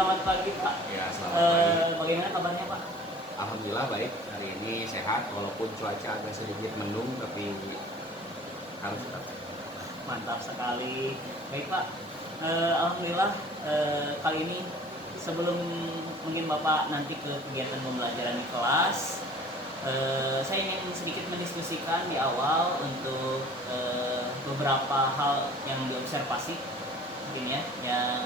selamat pagi Pak. Ya, selamat pagi. Bagaimana kabarnya Pak? Alhamdulillah baik. Hari ini sehat walaupun cuaca agak sedikit mendung tapi harus tetap. Mantap sekali. Baik Pak. Alhamdulillah kali ini sebelum mungkin Bapak nanti ke kegiatan pembelajaran di kelas, saya ingin sedikit mendiskusikan di awal untuk beberapa hal yang diobservasi mungkin ya, yang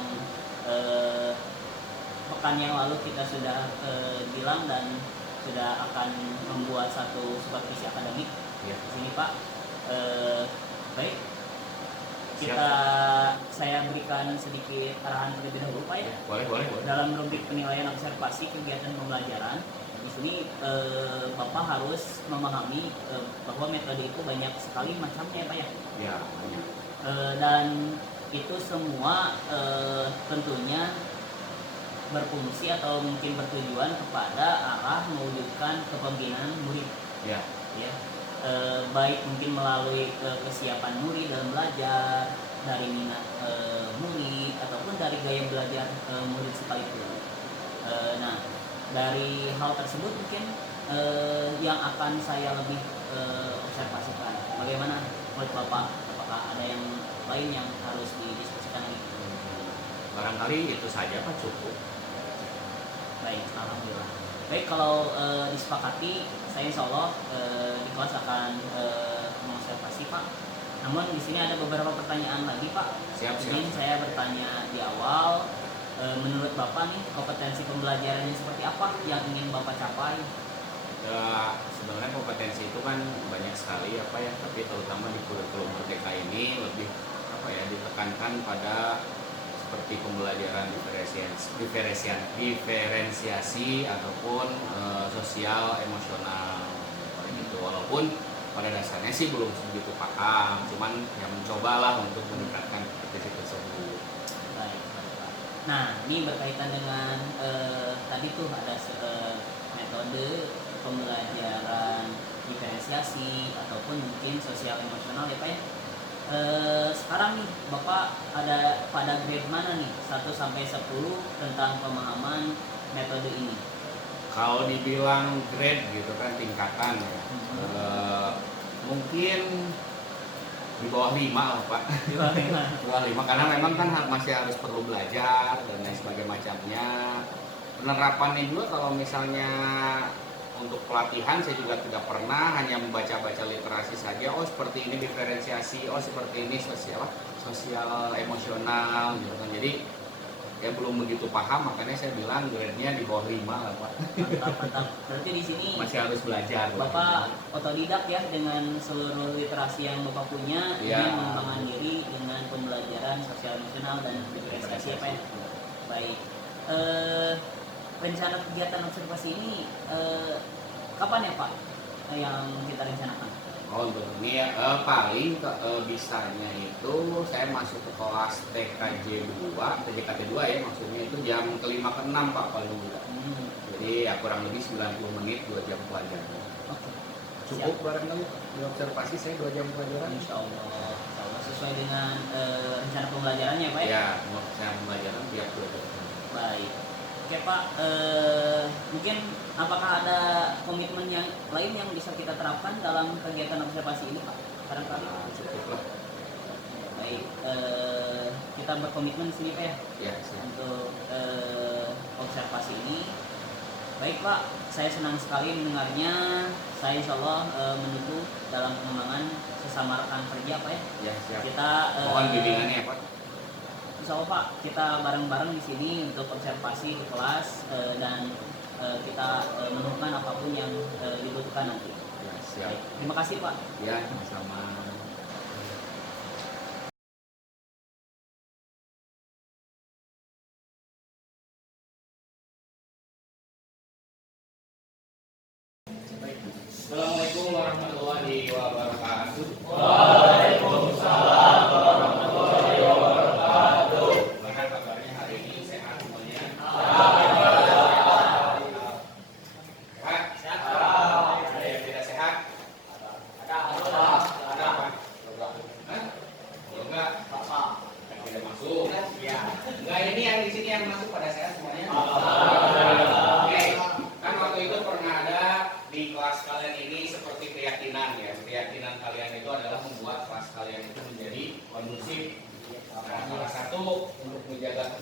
pekan yang lalu kita sudah bilang dan sudah akan membuat satu supervisi akademik Ya. di sini Pak. Baik, saya berikan sedikit arahan terlebih dahulu Pak ya. Boleh. Dalam rubrik penilaian observasi kegiatan pembelajaran, di sini Bapak harus memahami bahwa metode itu banyak sekali macamnya Pak ya. Ya, banyak. Dan itu semua tentunya berfungsi atau mungkin bertujuan kepada arah mewujudkan kepemimpinan murid. Ya. Ya. Baik mungkin melalui kesiapan murid dalam belajar, dari minat murid ataupun dari gaya belajar murid sekalipun. Nah, dari hal tersebut mungkin yang akan saya lebih observasikan. Bagaimana menurut Bapak? Apakah ada yang lain yang harus didiskusikan ini? Barangkali itu saja Pak, cukup. Baik, alhamdulillah. Baik, kalau disepakati, saya insya Allah di kelas akan mengobservasi Pak. Namun di sini ada beberapa pertanyaan lagi Pak. Siap. Ingin saya bertanya di awal, menurut Bapak nih kompetensi pembelajarannya seperti apa yang ingin Bapak capai? Ya, sebenarnya kompetensi itu kan banyak sekali tapi terutama di kurikulum Merdeka ini lebih ditekankan pada seperti pembelajaran diferensiasi ataupun sosial emosional gitu. Walaupun pada dasarnya sih belum begitu paham, cuman ya mencobalah untuk meningkatkan kompetensi tersebut. Baik, Pak. Nah, ini berkaitan dengan tadi tuh ada metode pembelajaran diferensiasi ataupun mungkin sosial emosional ya Pak ya. Sekarang nih Bapak ada pada grade mana nih 1 sampai 10 tentang pemahaman metode ini? Kalau dibilang grade gitu kan tingkatan ya, mungkin di bawah 5 lah Pak. Di bawah 5. Di bawah 5 karena memang kan masih harus perlu belajar dan lain sebagainya macamnya. Penerapannya juga kalau misalnya untuk pelatihan saya juga tidak pernah hanya membaca-baca literasi saja. Oh seperti ini diferensiasi, oh seperti ini sosial emosional gitu kan. Jadi ya belum begitu paham, makanya saya bilang grade-nya di bawah 5 lah Pak. Mantap. Berarti di sini masih harus belajar. Bapak otodidak ya dengan seluruh literasi yang Bapak punya, ingin mengembangkan diri dengan pembelajaran sosial emosional dan diferensiasi apa ya? Baik. Rencana kegiatan observasi ini kapan ya Pak yang kita rencanakan? Oh untuk ini ya, paling bisanya itu saya masuk ke kelas TKJ 2 ya, maksudnya itu jam ke-5 ke-6 Pak paling mudah. Jadi ya kurang lebih 90 menit 2 jam pelajaran. Oke. Cukup barangkali Pak, di observasi saya 2 jam pelajaran. Insya Allah sesuai dengan rencana pembelajarannya Pak ya? Ya, rencana pembelajaran tiap 2 jam. Baik. Oke Pak, mungkin apakah ada komitmen yang lain yang bisa kita terapkan dalam kegiatan observasi ini Pak? Barangkali. Cukup lah. Baik, kita berkomitmen di sini Pak ya? Ya, siap. Untuk observasi ini. Baik Pak, saya senang sekali mendengarnya. Saya insya Allah mendukung dalam pengembangan sesama rekan kerja Pak ya? Ya, siap. Kita mohon bimbingannya Pak. Insya Allah Pak, kita bareng-bareng di sini untuk observasi di kelas dan kita menemukan apapun yang dibutuhkan nanti. Ya, siap. Baik. Terima kasih Pak. Ya, sama-sama. Assalamualaikum warahmatullahi wabarakatuh. Waalaikumsalam warahmatullahi wabarakatuh. Bagaimana kabarnya hari ini? Sehat semuanya? Sehat? Sehat? Ada yang tidak sehat? Ada apa? keyakinan kalian itu adalah membuat kelas kalian itu menjadi kondusif. Nah, salah satu untuk menjaga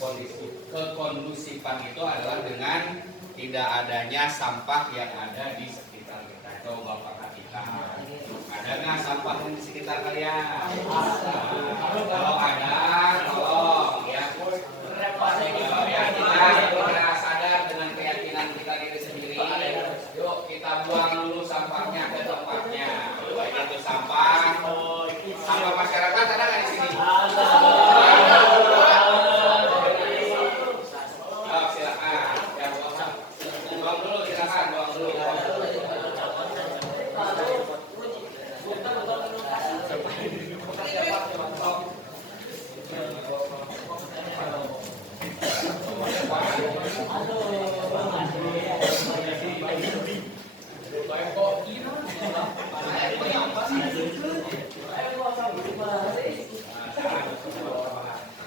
kekondusifan itu adalah dengan tidak adanya sampah yang ada di sekitar kita. Coba perhatikan, ada nggak sampah di sekitar kalian? Kalau ada, tolong ya. Kita sadar dengan keyakinan kita diri sendiri. Yuk kita buang dulu sampahnya ke tempatnya. Baik itu sampah masyarakat ada nggak di sini? Oh, silakan. Ya, buang dulu, silakan buang dulu.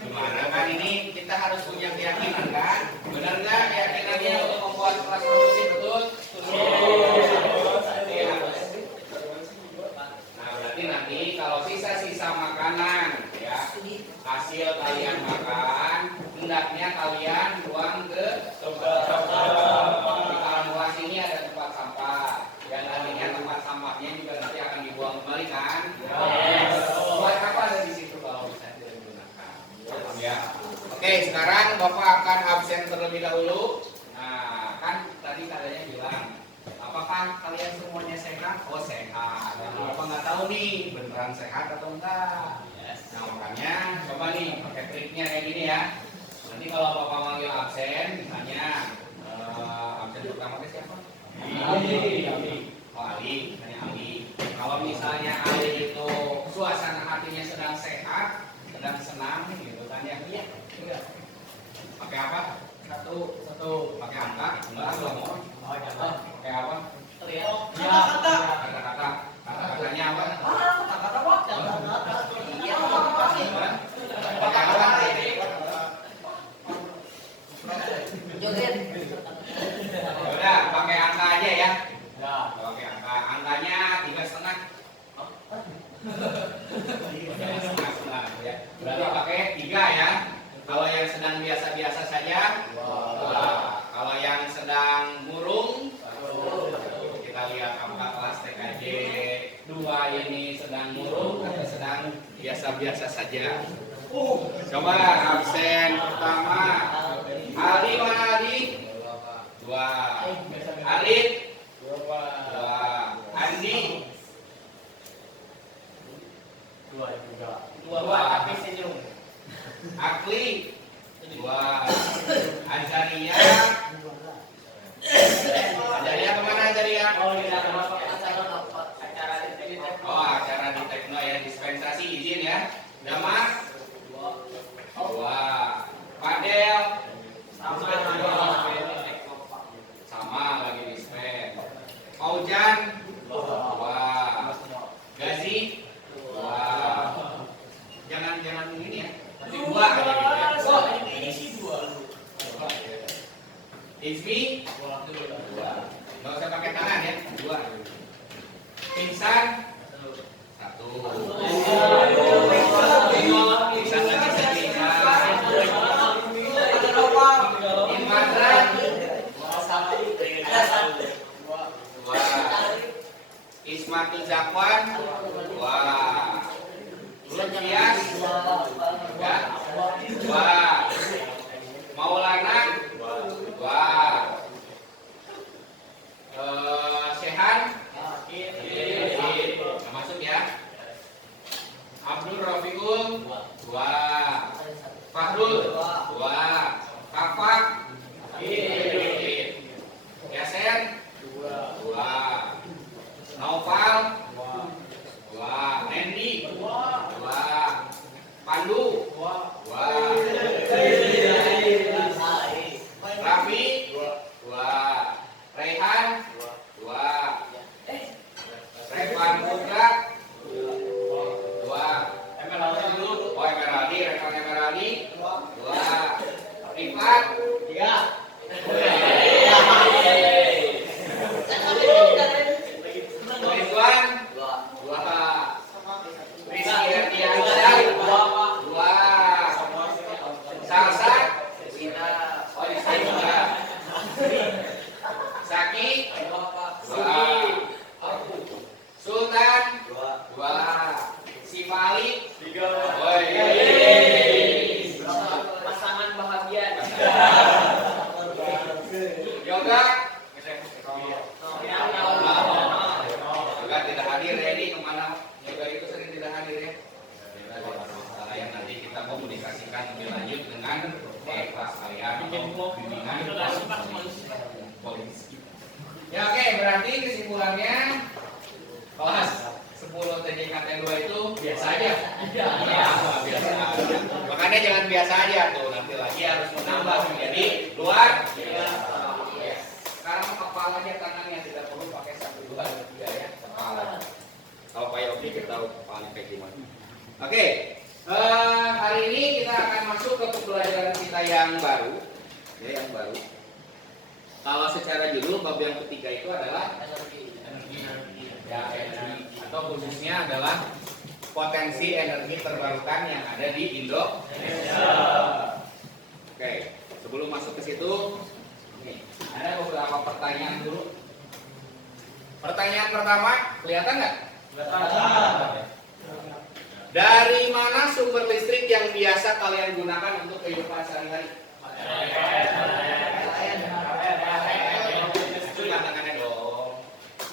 Gimana kan ini kita harus punya keyakinan kan? Benar nggak keyakinannya untuk membuat kelas kondusif betul? Nah berarti nanti kalau sisa-sisa makanan ya hasil kalian makan hendaknya kalian buang ke di dalam kelas ini ada tempat sampah yang nantinya tempat sampahnya juga nanti akan dibuang kembali kan? Buat apa ada di situ kalau bisa digunakan? Ya. Oke, sekarang Bapak akan absen terlebih dahulu. Nah, kan tadi katanya bilang, apakah kalian semuanya sehat? Oh sehat. Tapi Bapak nggak tahu nih beneran sehat atau enggak. Nah makanya coba nih pakai triknya kayak gini ya. Nanti kalau Bapak manggil absen, misalnya absen pertama ke siapa? Ali. Oh Ali, hanya Ali. Kalau misalnya Ali itu suasana hatinya sedang sehat, sedang senang gitu kan ya? Iya. Pakai apa? Satu. Pakai angka? Enggak, ngomong. Pakai apa? Kata-kata. Kata-katanya apa? Pakai apa? Udah, pakai angka aja ya. Pakai angka. Angkanya 3,5. Ya. Berarti pakai 3 ya. Kalau yang sedang biasa-biasa saja, 2. Kalau yang sedang murung, 1. Kita lihat angka kelas TKJ 2 ini sedang murung atau sedang biasa-biasa saja. Coba absen pertama. Ali mana Ali? 2. Arif? 2. Andi? 2 tapi senyum. Akli 2. Azaria kemana Azaria? Oh acara di Tekno ya, dispensasi izin ya. Damar 2. Padel sama lagi dispen. Paujan 2. Gazi 2. Jangan ini ya. Tapi 2 aja gitu ya. Ini sih 2. Izmi 2. Enggak usah pakai tangan ya. 2. Insan 1. Insan lagi sedih. Imran 2. Ismatul Zakwan 2. Lutfias 2. Maulana 2. Sehan masuk ya. Abdul Rafiul 2. Fahrul 2. Kafak Yasen 2. Naufal 2. Nendi 2. Pandu 2. 2. Si Fali 3. Woi. Pasangan bahagia. Yoga juga tidak hadir ya, ini kemana Yoga itu sering tidak hadir ya. Yang nanti kita komunikasikan lebih lanjut dengan kelas kalian atau bimbingan polisi. Ya oke, berarti kesimpulannya kelas 10 TJKT 2 itu biasa aja. Biasa aja. Makanya jangan biasa aja tuh, nanti lagi harus menambah menjadi luar biasa. Sekarang kepalanya tangannya tidak perlu pakai 1 2 3 ya, kepala. Kalau Pak Yogi kita tahu kepalanya kayak gimana. Oke, hari ini kita akan masuk ke pembelajaran kita yang baru, ya yang baru. Kalau secara judul bab yang ketiga itu adalah energi, ya energi, atau khususnya adalah potensi energi terbarukan yang ada di Indonesia. Oke, sebelum masuk ke situ, ada beberapa pertanyaan dulu. Pertanyaan pertama, kelihatan nggak? Dari mana sumber listrik yang biasa kalian gunakan untuk kehidupan sehari-hari? Tangannya dong.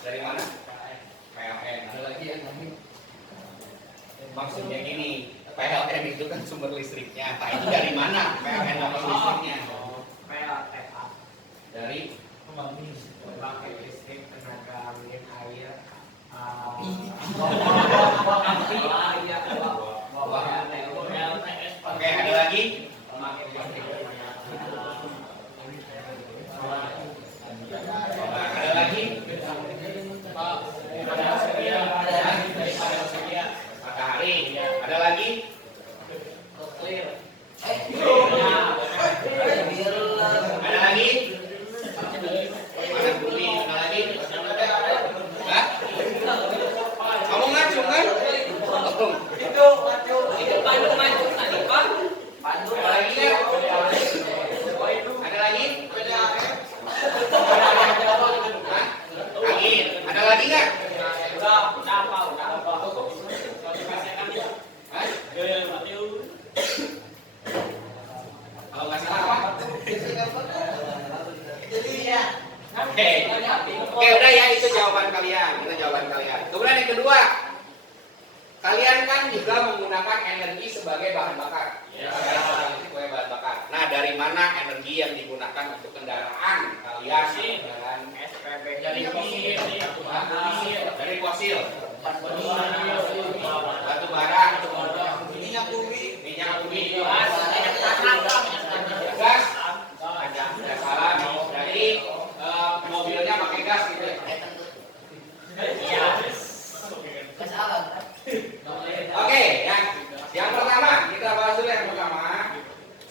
Dari mana? PLN. Ada lagi yang lain? Maksudnya gini, PLN itu kan sumber listriknya. Nah, itu dari mana PLN sumber listriknya? PLTA. Dari Pembangkit listrik tenaga angin air. Oke, ada lagi? Ada lagi? Matahari. Ada lagi? Ada lagi? Panas bumi. Ada lagi? Hah? Kamu ngacung kan? Itu Bandung maju tadi Pak. Bandung Ada lagi maju. nggak? Ada lagi? Hah? Angin. Ada lagi nggak? Udah apa? Hah? Kalau nggak salah apa? Oke. Oke, udah ya, itu jawaban kalian. Itu jawaban kalian. Kemudian yang kedua, kalian kan juga menggunakan energi sebagai bahan bakar. Sebagai bahan bakar. Nah, dari mana energi yang digunakan untuk kendaraan kalian? Dengan SPB dari fosil. Dari fosil. Batu bara, minyak bumi, gas, gas alam. Jadi mobilnya pakai gas gitu ya. Oke, yang pertama kita bahas dulu yang pertama.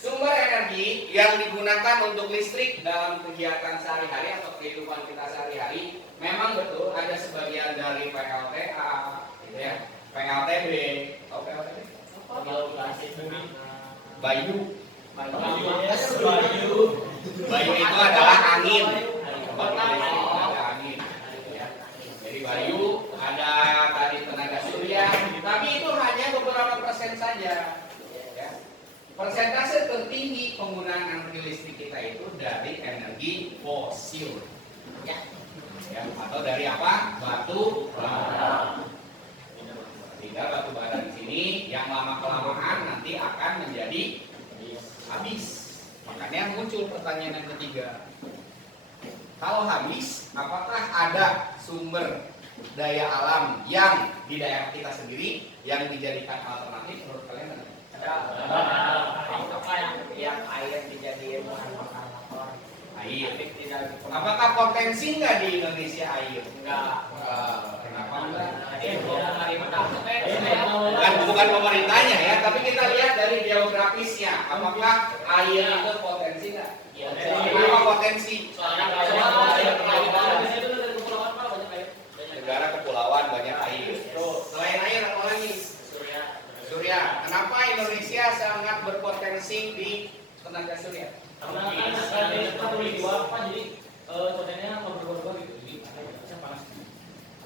Sumber energi yang digunakan untuk listrik dalam kegiatan sehari-hari atau kehidupan kita sehari-hari, memang betul ada sebagian dari PLTA, gitu ya, PLTB, tahu PLTB? Bayu. Bayu itu adalah angin. Ada angin. Jadi Bayu, ada tadi tenaga surya, tapi itu hanya beberapa persen saja. Ya. Persentase tertinggi penggunaan energi listrik kita itu dari energi fosil. Ya, atau dari apa? Batu bara. Sehingga batu bara di sini yang lama kelamaan nanti akan menjadi habis. Makanya muncul pertanyaan yang ketiga. Kalau habis, apakah ada sumber daya alam yang di daerah kita sendiri yang dijadikan alternatif menurut kalian? yang air dijadiin bahan bakar motor. Air. Tidak. Apakah potensi nggak di Indonesia air? Enggak. Kenapa enggak? Kan Bukan pemerintahnya ya, tapi kita lihat dari geografisnya. Apakah air itu potensi nggak? Kenapa potensi? Negara kepulauan banyak air. Selain air apa lagi? Surya. Kenapa Indonesia sangat berpotensi di tenaga surya? Karena kan kita boleh luapan, jadi cuacanya berubah-ubah gitu, jadi bisa panas.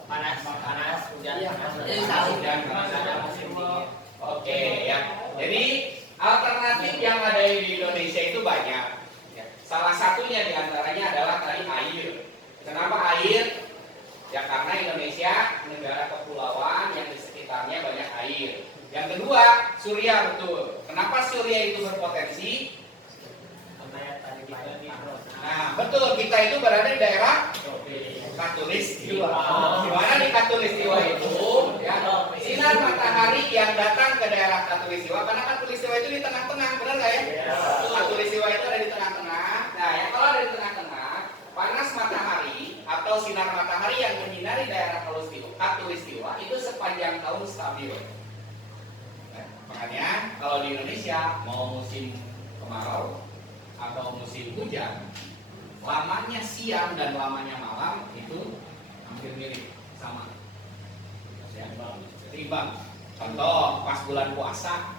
Panas, hujan dan karena ada musim dingin. Oke ya. Jadi alternatif yang ada di Indonesia itu banyak. Ya. Salah satunya diantaranya adalah tadi air. Kenapa air? Ya karena Indonesia negara kepulauan yang di sekitarnya banyak air. Yang kedua, surya betul. Kenapa surya itu berpotensi? Nah, betul, kita itu berada di daerah Khatulistiwa. Di mana di Khatulistiwa itu, ya, sinar matahari yang datang ke daerah Khatulistiwa, karena Khatulistiwa itu di tengah-tengah, benar nggak ya? Khatulistiwa itu ada di tengah-tengah. Nah, yang kalau ada di tengah-tengah, panas matahari atau sinar matahari yang menyinari daerah Khatulistiwa itu sepanjang tahun stabil. Nah, makanya kalau di Indonesia mau musim kemarau atau musim hujan, lamanya siang dan lamanya malam itu hampir mirip, sama, ya, seimbang. Contoh pas bulan puasa,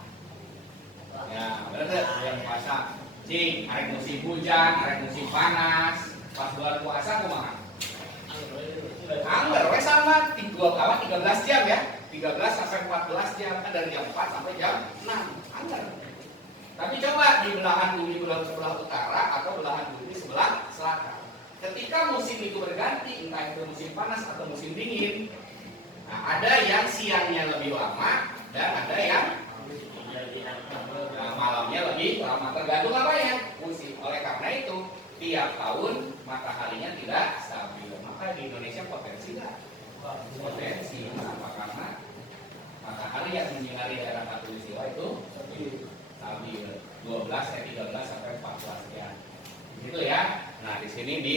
ya benar bulan puasa, cing, arek musim hujan, arek musim panas, pas bulan puasa kumaha? Angger, we sama 13 jam ya, 13 sampai 14 jam, kan dari jam 4 sampai jam 6, angger. Tapi coba di belahan bumi sebelah utara atau belahan bumi sebelah selatan. Ketika musim itu berganti, entah itu musim panas atau musim dingin, nah, ada yang siangnya lebih lama dan ada yang malamnya lebih lama. Tergantung apa ya? Musim. Oleh karena itu, tiap tahun mataharinya tidak stabil. Maka di Indonesia potensi nggak? Potensi. Kenapa? Karena matahari yang menyinari daerah Khatulistiwa itu stabil 12 13 sampai 14 jam. Gitu ya. Nah, di sini di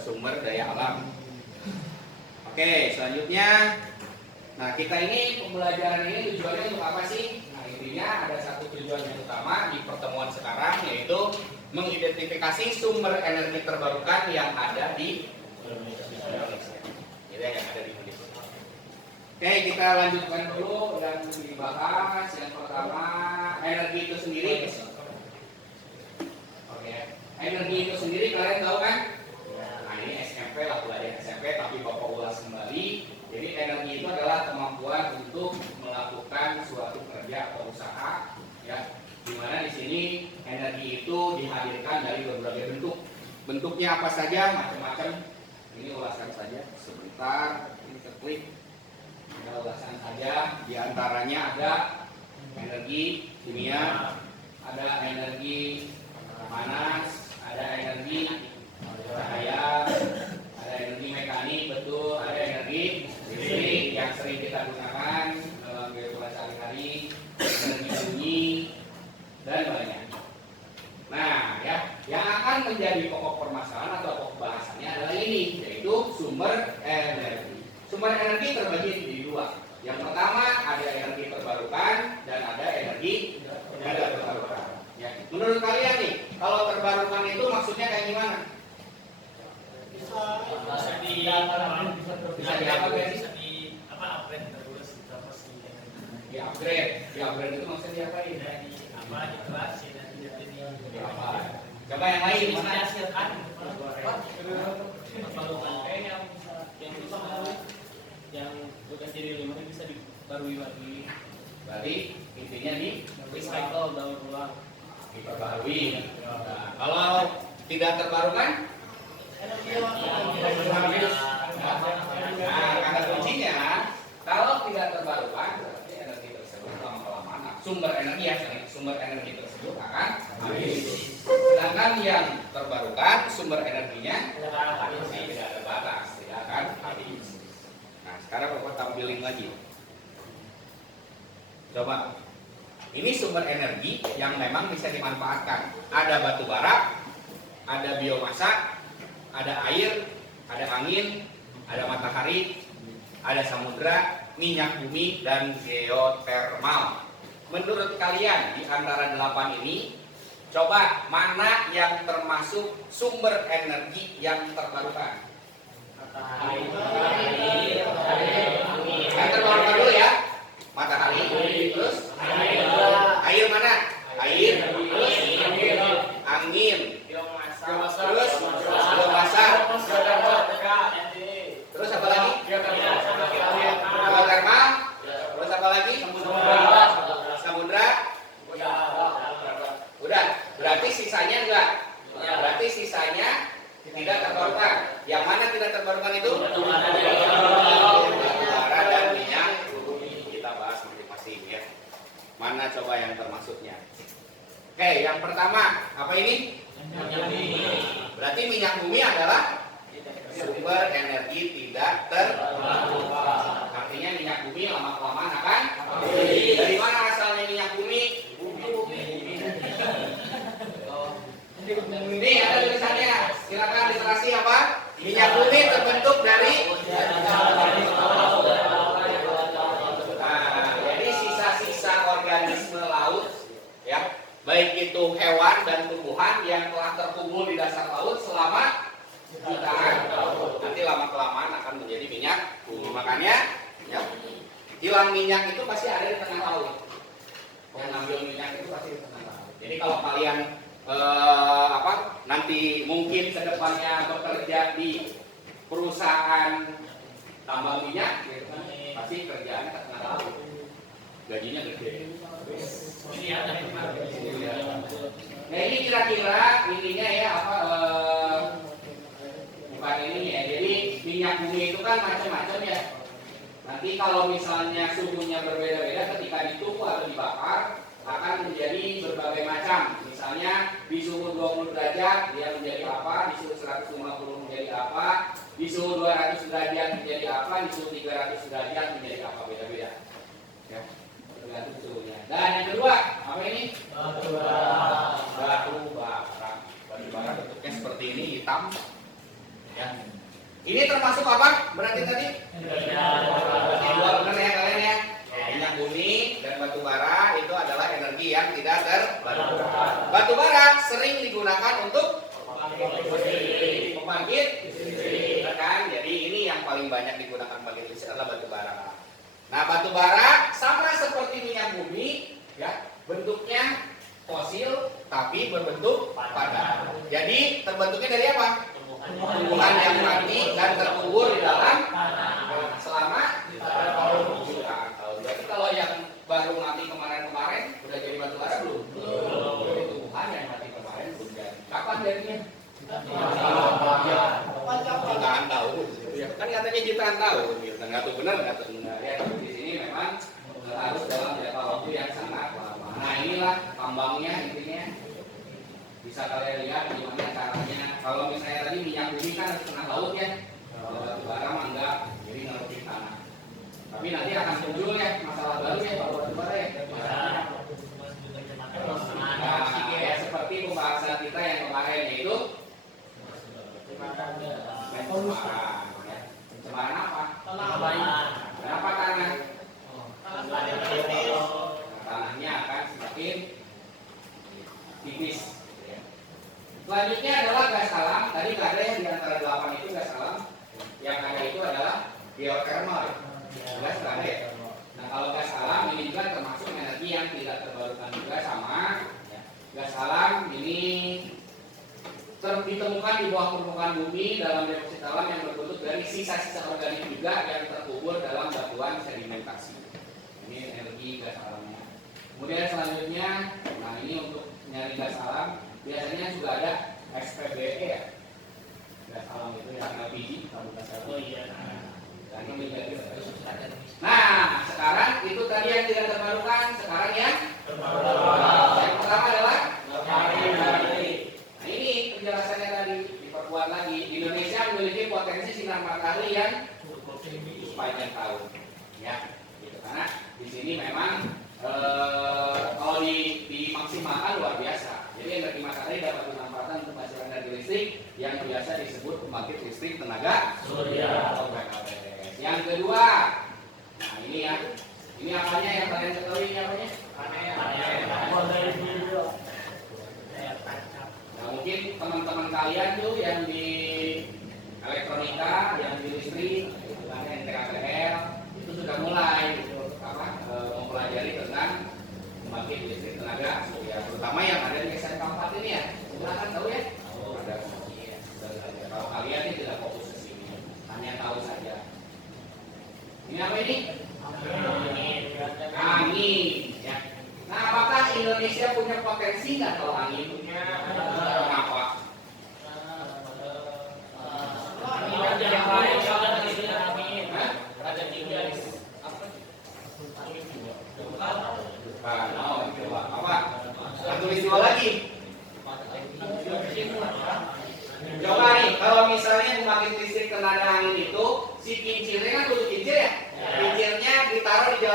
sumber daya alam. Oke, selanjutnya, nah kita ini pembelajaran ini tujuannya untuk apa sih? Nah, intinya ada satu tujuan yang utama di pertemuan sekarang, yaitu mengidentifikasi sumber energi terbarukan yang ada di Indonesia. Gitu ya, yang ada di Indonesia. Oke, kita lanjutkan dulu dan dibahas. Yang pertama, energi itu sendiri. Oke, energi itu sendiri kalian tahu kan? Nah, ini SMP lah, pelajaran SMP, tapi Bapak ulas kembali. Jadi energi itu adalah kemampuan untuk melakukan suatu kerja atau usaha, ya. Dimana di sini energi itu dihadirkan dari berbagai bentuk. Bentuknya apa saja? Macam-macam. Ini ulasan saja sebentar. Ini klik. Ada ulasan saja. Di antaranya ada energi kimia, ada energi panas, ada energi cahaya, ada energi mekanik, betul, ada energi listrik yang sering kita gunakan dalam kehidupan sehari-hari, energi bunyi, dan banyak. Nah, ya, yang akan menjadi pokok permasalahan atau pokok bahasannya adalah ini, yaitu sumber energi. Sumber energi terbagi di dua. Yang pertama ada energi terbarukan dan ada energi tidak terbarukan. Ya. Menurut kalian nih, kalau terbarukan itu maksudnya kayak gimana? Bisa di upgrade itu maksudnya diapain? Apa? Coba yang lain mana? Yang bukan jadi lima bisa dibarui lagi. Berarti intinya di Recycle, daur ulang. diperbarui. Nah, kalau tidak terbarukan? Nah, kata kuncinya, kalau tidak terbarukan berarti energi tersebut lama-kelamaan sumber energi tersebut akan habis. Sedangkan yang terbarukan sumber energinya tidak terbatas, tidak akan habis. Nah, sekarang Bapak tampilin lagi. Coba. Ini sumber energi yang memang bisa dimanfaatkan. Ada batu bara, ada biomasa, ada air, ada angin, ada matahari, ada samudra, minyak bumi, dan geotermal. Menurut kalian di antara 8 ini, coba mana yang termasuk sumber energi yang terbarukan? Yang terbarukan dulu ya. Matahari, terus air mana? Air, terus angin, terus biomasa, terus apa lagi? Geotermal. Mana coba yang termasuknya? Oke, yang pertama apa ini? Berarti minyak bumi adalah sumber energi tidak terbarukan. Artinya minyak bumi lama-kelamaan akan habis. Dari mana asalnya minyak bumi? Ini ada tulisannya. Silakan literasi apa? Minyak bumi terbentuk dari jadi sisa-sisa organisme laut, ya, baik itu hewan dan tumbuhan yang telah terkubur di dasar laut selama jutaan tahun. Nanti lama-kelamaan akan menjadi minyak bumi. Makanya, ya, kilang minyak itu pasti ada di tengah laut. Yang ngambil minyak itu pasti di tengah laut. Jadi kalau kalian nanti mungkin kedepannya bekerja di perusahaan tambang minyak, gitu kan, pasti kerjaannya ke tengah laut, gajinya gede. Nah ini kira-kira ininya ya bukan ini ya. Jadi minyak bumi itu kan macam-macam ya. Nanti kalau misalnya suhunya berbeda-beda ketika dituku atau dibakar akan menjadi berbagai macam. Misalnya di suhu 20 derajat dia menjadi apa, di suhu 150 menjadi apa, di suhu 200 derajat menjadi apa, di suhu 300 derajat menjadi apa, beda-beda. Ya, tergantung suhunya. Dan yang kedua, apa ini? Batu bara. Batu bara bentuknya seperti ini, hitam. Ya. Ini termasuk apa? Berarti tadi? Dua benar ya kalian ya. Minyak bumi dan batu bara itu adalah energi yang tidak terbarukan. Batu bara sering digunakan untuk pembangkit listrik, kan? Jadi ini yang paling banyak digunakan pembangkit listrik adalah batu bara. Nah, batu bara sama seperti minyak bumi, ya, bentuknya fosil tapi berbentuk padat. Jadi terbentuknya dari apa? Tumbuhan yang mati dan terkubur di dalam selama jutaan tahun. Berarti kalau yang baru mati kemarin-kemarin udah jadi batu bara belum? Jadi tumbuhan yang mati kemarin belum jadi. Kapan jadinya? Jutaan tahun. Kan katanya jutaan tahun. Nggak tahu benar, nggak tahu benar. Ya, tapi di sini memang harus dalam jangka waktu yang sangat lama. Nah inilah tambangnya intinya. Bisa kalian lihat gimana caranya. Kalau misalnya tadi minyak bumi kan harus tengah laut ya. Kalau batu bara mah enggak, jadi ngerti tanah. Tapi nanti akan muncul ya masalah baru ya kalau batu bara ya. Nah, ya seperti pembahasan kita yang kemarin yaitu pencemaran. Ya. Pencemaran apa? Kenapa tanah? Tanahnya akan semakin tipis. Selanjutnya adalah gas alam. Tadi nggak ada yang di antara 8 itu gas alam. Yang ada itu adalah geothermal. Gas nggak ada ya. Nah kalau gas alam ini juga termasuk energi yang tidak terbarukan juga sama. Ya. Gas alam ini ditemukan di bawah permukaan bumi dalam deposit alam yang berbentuk dari sisa-sisa organik juga yang terkubur dalam batuan sedimentasi. Ini energi gas alamnya. Kemudian selanjutnya, nah ini untuk nyari gas alam. Biasanya juga ada SPBE ya, gas alam itu yang LPG, tabung gas alam. Oh iya. Nah, sekarang itu tadi yang tidak terbarukan, sekarang yang terbarukan. Yang pertama adalah matahari. Nah ini penjelasannya tadi diperkuat lagi. Indonesia memiliki potensi sinar matahari yang cukup tinggi sepanjang tahun. Ya, gitu. Karena di sini memang kalau dimaksimalkan luar biasa. Jadi energi matahari dapat dimanfaatkan untuk menghasilkan energi listrik yang biasa disebut pembangkit listrik tenaga surya atau PKPS. Yang kedua, nah ini ya, ini apanya yang kalian ketahui ini apanya? Nah mungkin teman-teman kalian tuh yang di elektronika, yang di listrik, yang TKPL itu sudah mulai mempelajari tentang pembangkit listrik tenaga surya, terutama yang ada di SMK 4 ini ya. Semua kan tahu ya? Ada. Iya. Kalau kalian ini tidak fokus ke sini, hanya tahu saja. Ini apa ini? Angin. Ya. Nah, apakah Indonesia punya potensi nggak kalau angin? Kenapa?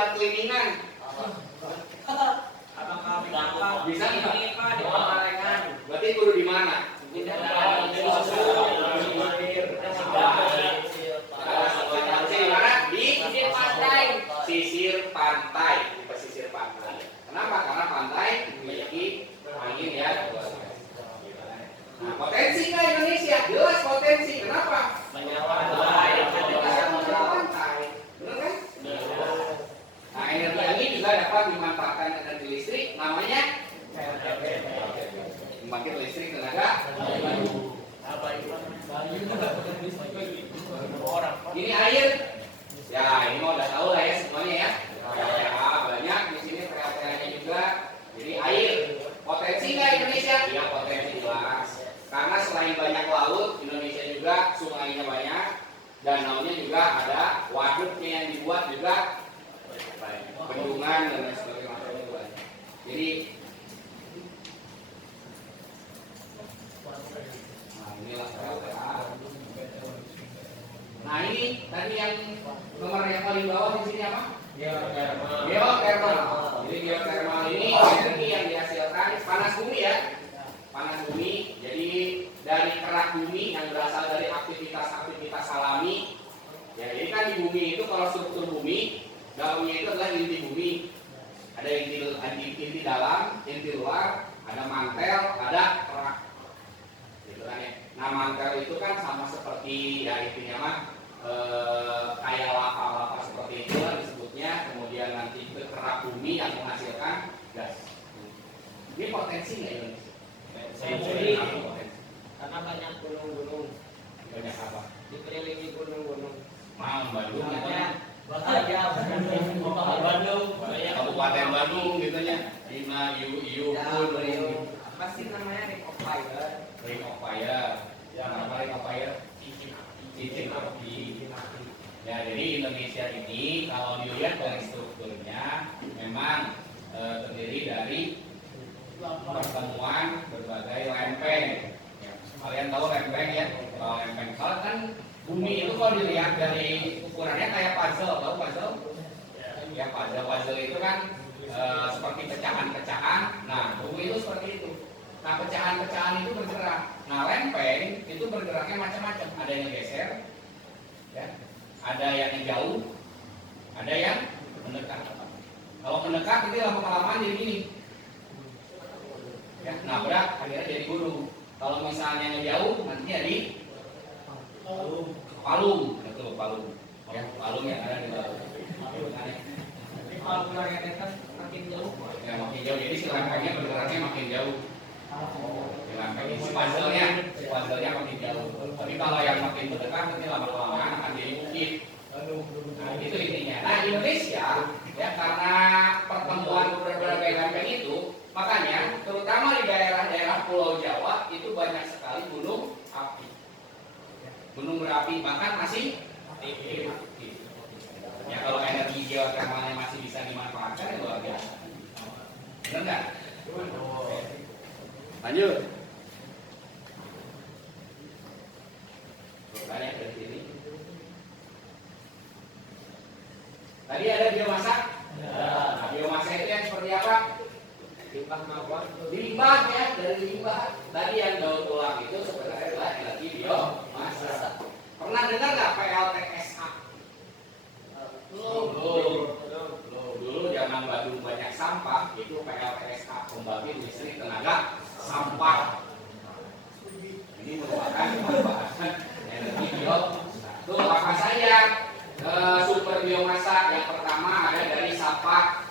buat cleaningan. Apakah Bisa nggak? ini Pak di Pangalengan? Berarti kudu di mana? Di dalam di Di pantai. sisir pantai, di pesisir pantai. Kenapa? Karena pantai memiliki angin ya. Nah, potensi nggak Indonesia? Jelas potensi. Kenapa? Pantai. Pantai, benar kan? Nah, energi angin juga dapat dimanfaatkan energi listrik, namanya pembangkit listrik tenaga baru. Ini air, ya ini mau udah tahu lah ya semuanya ya. Ya banyak di sini PLTA-nya juga. Jadi air, potensi nggak Indonesia? Iya potensi jelas. Karena selain banyak laut, Indonesia juga sungainya banyak, danaunya juga ada, waduknya yang dibuat juga bendungan dan lain sebagainya juga. Jadi nah inilah PLTA. Nah ini tadi yang nomor yang paling bawah di sini apa? Geothermal. Jadi geothermal ini energi yang dihasilkan panas bumi ya. Panas bumi. Jadi dari kerak bumi yang berasal dari aktivitas-aktivitas alami. Ya, jadi kan di bumi itu kalau struktur bumi dalamnya itu adalah inti bumi. Ada inti dalam, inti luar, ada mantel, ada kerak. Gitu kan ya. Nah mantel itu kan sama seperti ya intinya mah kayak lava-lava seperti itu lah disebutnya. Kemudian nanti ke kerak bumi yang menghasilkan gas. Ini potensi nggak Indonesia? Karena banyak gunung-gunung. Banyak apa? Dikelilingi gunung-gunung. Bandung Makanya ya. Bandung, Kabupaten Bandung gitu nya. Gunung. apa sih namanya ring of fire? Ring of fire. Ya, apa ring of fire? Cincin api. Ya, jadi Indonesia ini kalau dilihat dari strukturnya memang terdiri dari pertemuan berbagai lempeng. Ya, kalian tahu lempeng ya? Kalau lempeng, kalau kan bumi itu kalau dilihat dari ukurannya kayak puzzle, tahu puzzle? Ya, puzzle itu kan seperti pecahan-pecahan. Nah, bumi itu seperti itu. Nah, pecahan-pecahan itu bergerak. Nah, lempeng itu bergeraknya macam-macam. Ada yang geser, ya. Ada yang jauh, ada yang mendekat. Kalau mendekat itu lama-kelamaan jadi gini. Ya, nabrak akhirnya jadi gunung. Kalau misalnya ngejauh nanti jadi palung, betul palung. Ya, palung yang ada di laut. Kalau yang dekat makin jauh. Ya, makin jauh. Jadi si lempengnya bergeraknya makin jauh. Si lempengnya, si puzzle-nya makin jauh. Tapi kalau yang makin mendekat nanti lama-kelamaan akan jadi bukit. Nah, itu intinya. Nah, Indonesia ya karena pertemuan berbagai lempeng itu, makanya terutama di daerah-daerah Pulau Jawa itu banyak sekali gunung api. Gunung berapi bahkan masih aktif. Ya kalau energi geotermalnya masih bisa dimanfaatkan ya luar biasa. Benar nggak? Lanjut. Banyak dari sini. Tadi ada biomasa. Nah, biomasa itu yang seperti apa? Limbah mawar. Limbah ya, dari limbah. Tadi yang daur ulang itu sebenarnya adalah energi biomasa. Pernah dengar nggak PLTSA? Dulu zaman Bandung banyak sampah, itu PLTSA, pembangkit listrik tenaga sampah. Ini merupakan pembahasan energi biomasa. Tuh apa saja sumber biomasa? Yang pertama ada dari sampah,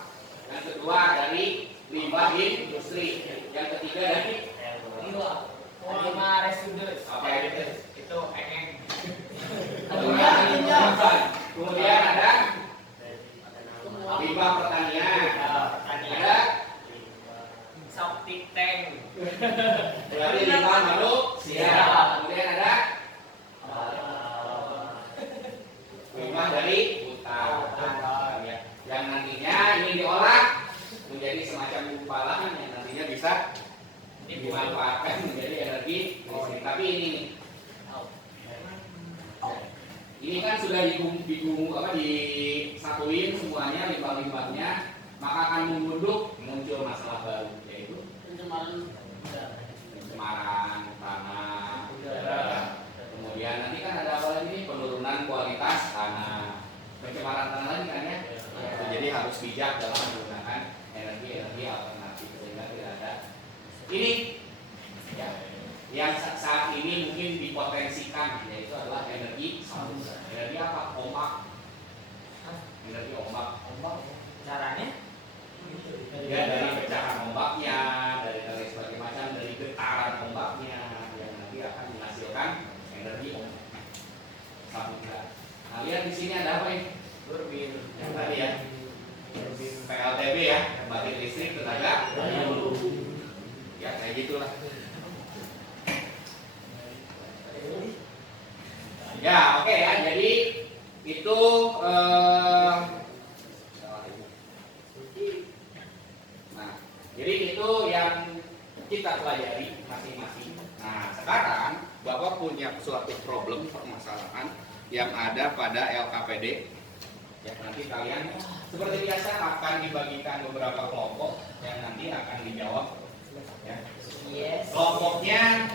yang kedua dari limbah industri, yang ketiga dari Lima residu. apa itu? Itu engeng. Kemudian ada limbah pertanian, ada Septic tank. berarti limbah manusia, kemudian ada limbah dari hutan, ya. Yang nantinya ini diolah menjadi semacam gumpalan yang nantinya bisa dimanfaatkan menjadi energi listrik. Tapi ini Ini kan sudah disatuin semuanya limbah-limbahnya, maka akan muncul masalah baru, yaitu pencemaran tanah, udara. Kemudian nanti kan ada apa lagi nih, penurunan kualitas tanah, pencemaran tanah lagi kan ya. Jadi harus bijak dalam menggunakan energi alternatif sehingga tidak ada ini ya, yang saat ini mungkin dipotensikan, yaitu adalah energi apa? Energi ombak. Caranya? Ya, dari pecahan ombaknya, dari sebagainya macam, dari getaran ombaknya yang nanti akan menghasilkan energi samudra. Nah, lihat di sini ada apa ini? Turbin. Yang tadi ya, PLTB ya, pembangkit listrik tenaga baru. Ya kayak gitulah. Ya oke ya, jadi itu nah, jadi itu yang kita pelajari masing-masing. Nah sekarang Bapak punya suatu problem permasalahan yang ada pada LKPD. Ya nanti kalian seperti biasa akan dibagikan beberapa kelompok yang nanti akan dijawab. Ya. Yes. Kelompoknya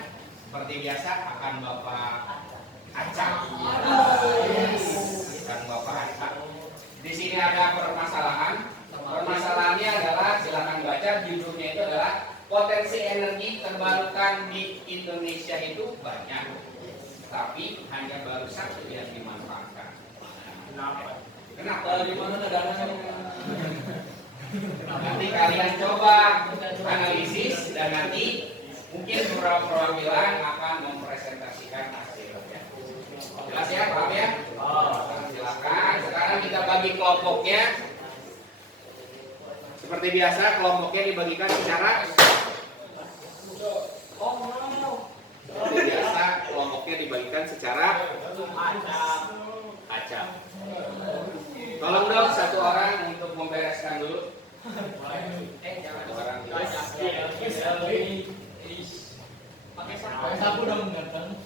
seperti biasa akan Bapak acak. Akan Bapak acak. Di sini ada permasalahan. Permasalahannya adalah, silakan baca, judulnya itu adalah potensi energi terbarukan di Indonesia itu banyak, tapi hanya baru satu yang dimanfaatkan. Kenapa? Di mana negaranya? Nanti kalian coba analisis dan nanti mungkin beberapa perwakilan akan mempresentasikan hasilnya. Jelas ya, paham ya? Silakan. Sekarang kita bagi kelompoknya. Seperti biasa, kelompoknya dibagikan secara acak. Tolong dong satu orang untuk membereskan dulu. Satu orang dulu. Pakai sapu dong ganteng.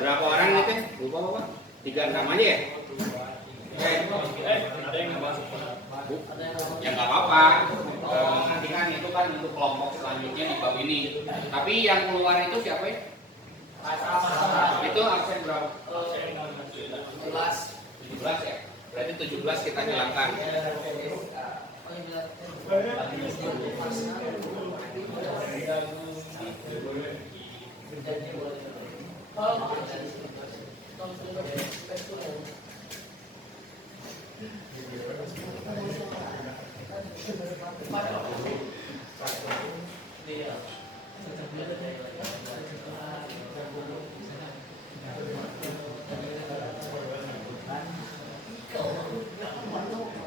Berapa orang nih teh? Lupa Bapak? 3 namanya ya? Ada yang nggak masuk. Ya nggak apa-apa. Nanti kan itu kan untuk kelompok selanjutnya di bab ini. Tapi yang keluar itu siapa ya? Itu absen berapa? 17 ya? Berarti 17 kita hilangkan.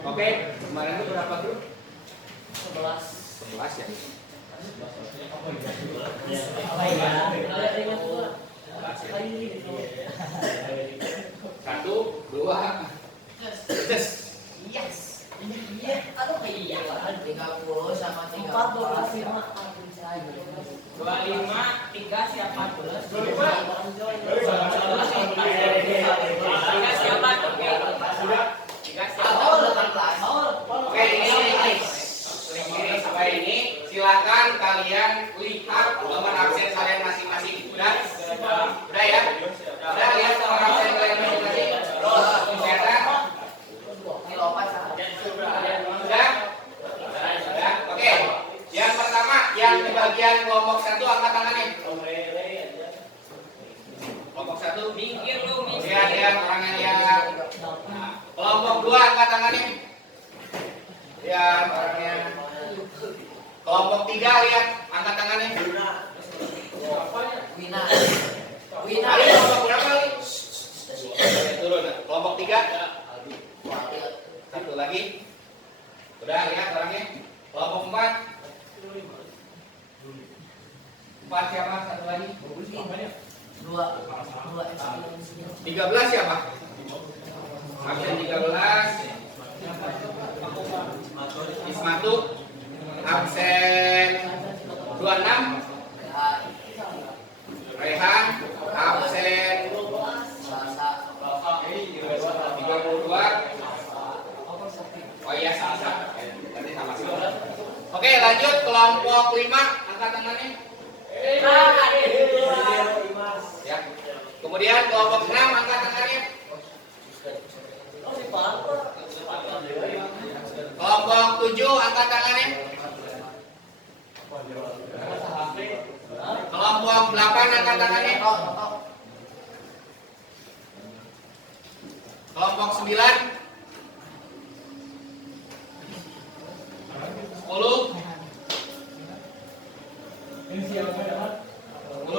Oke, kemarin itu berapa grup? 11 ya? 1, 2, Yes. Iya. Aduh iya. 30 sama 14. 25, 3 siapa? 3 siapa? Oke, ini supaya ini silakan kalian lihat nomor absen kalian masing-masing. Udah ya? Udah lihat nomor absen kalian masing-masing. Kelihatan? Sudah? Oke. Yang pertama, yang di bagian kelompok 1 angkat tangannya. Kelompok 1 Minggir lu, minggir. lihat orang yang lihat. Nah, kelompok 2 angkat tangannya. Lihat orangnya. Kelompok 3 lihat angkat tangannya. lagi. Udah lihat orangnya. Kelompok 4. 4 siapa? Satu lagi. 13 siapa? Absen 13. Ismatu. Absen 26. Rehan. Absen 32. Oh iya, Salsa. Berarti sama-sama. Oke, lanjut kelompok 5, angkat tangannya. Ya. Kemudian kelompok 6, angkat tangannya. Kelompok 7, angkat tangannya. Kelompok 8, angkat tangannya. Kelompok 9. 10. 10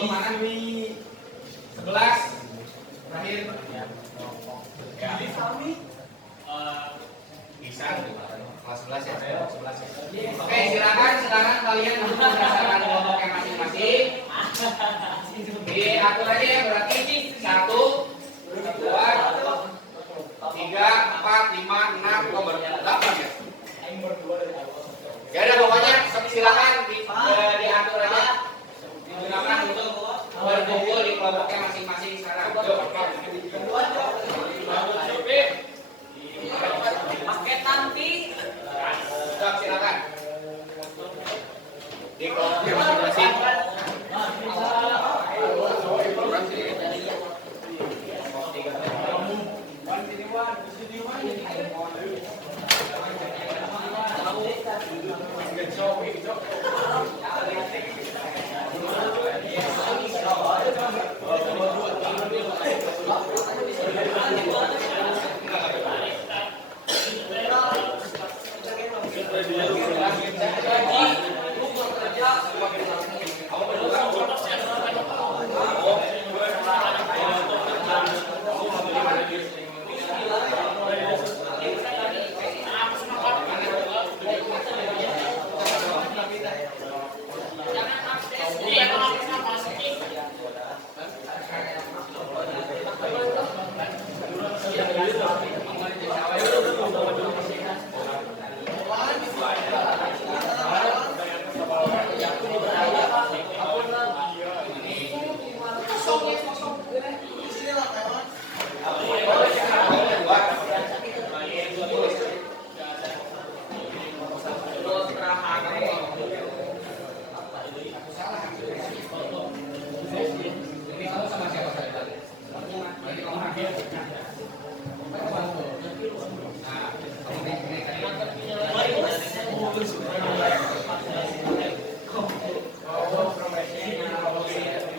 mana? 11. Terakhir. Ya. Bisa. Kelas 11 ya. 11 ya. Oke, silakan kalian duduk berdasarkan kelompoknya masing-masing. Diatur aja ya, berarti 1, 2, 3, 4, 5, 6, 8 ya. Ya udah pokoknya silakan diatur aja. Digunakan untuk berkumpul di kelompoknya masing-masing sekarang. Pakai nanti. Stop, silakan. Di kelompoknya masing-masing.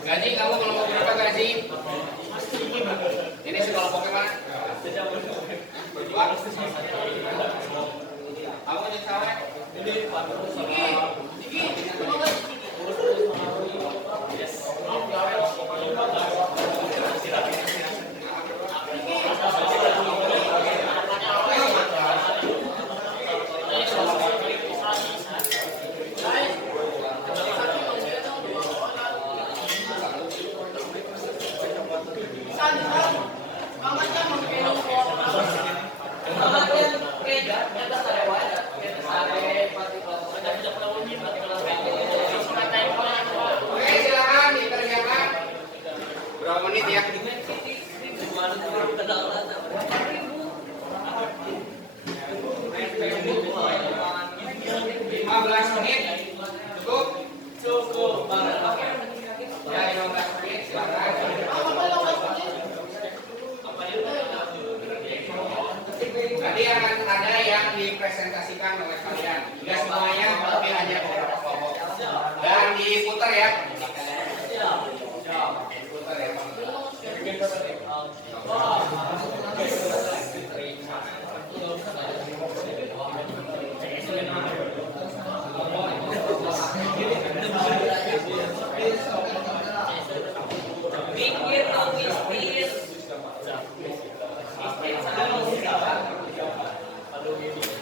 Gaji kamu kalau mau berapa gaji? Ini sekelompoknya mana? Kamu punya cewek? Oke, silakan dikerjakan. Berapa menit ya? 15 menit. Cukup? Cukup. Ya, 15 menit silakan. Tadi akan ada yang dipresentasikan oleh kalian. Tidak semuanya, tapi hanya beberapa kelompok. Dan diputar ya. Diputar ya. Aduh,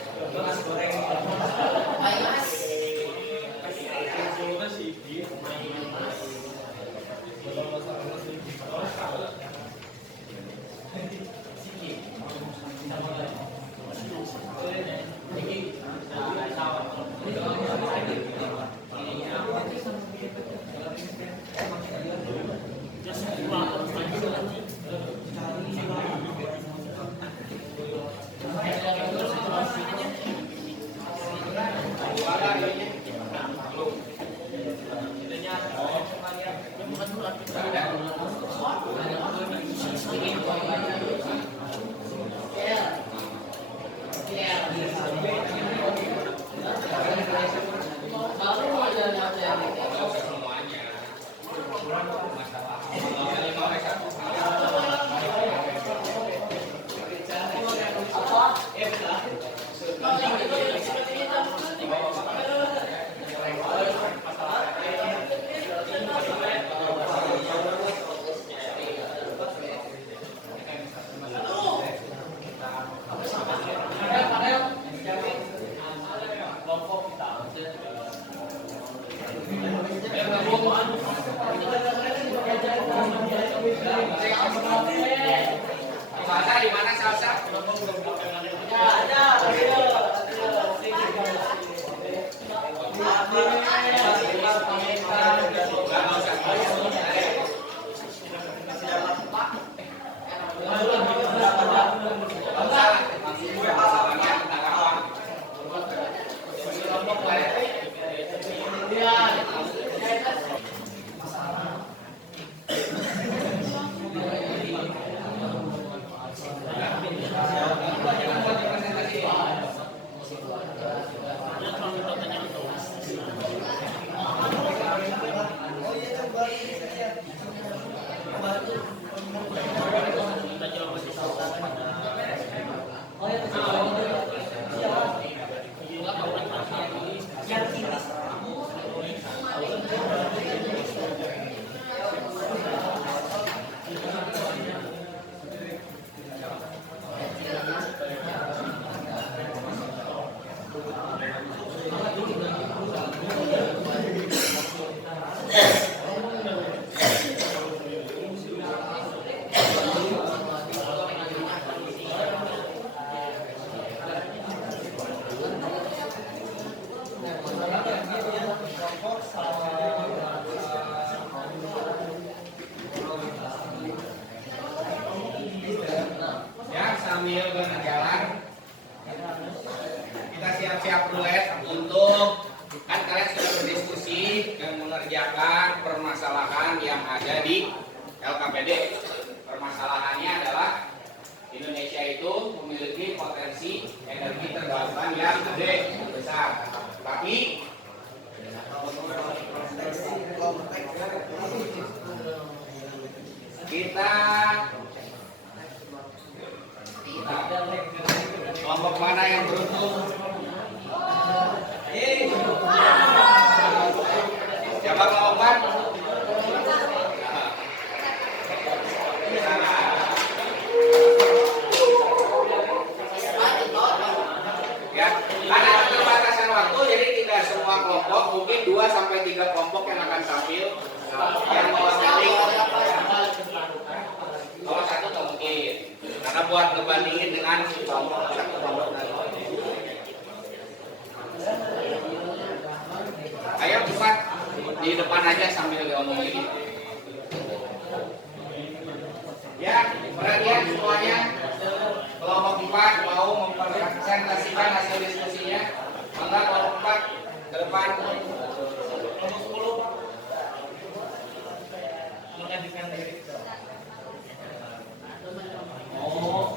sambil berjalan kita siap-siap dulu untuk kan kalian sudah berdiskusi dan mengerjakan permasalahan yang ada di LKPD. Permasalahannya adalah Indonesia itu memiliki potensi energi terbarukan yang gede, besar. Tapi kita kelompok mana yang beruntung? Siapa kelompok? Ya, karena keterbatasan waktu jadi tidak semua kelompok, mungkin 2 sampai 3 kelompok yang akan tampil. Yang mewakili kalau satu nggak mungkin, karena buat ngebandingin dengan kelompok satu kelompok tadi. Ayo cepat di depan aja sambil ngomongin. Ya, perhatian semuanya. Kelompok 4 mau mempresentasikan hasil diskusinya. Maka kelompok 4 ke depan. Kelompok 10 mengajukan diri. Oh.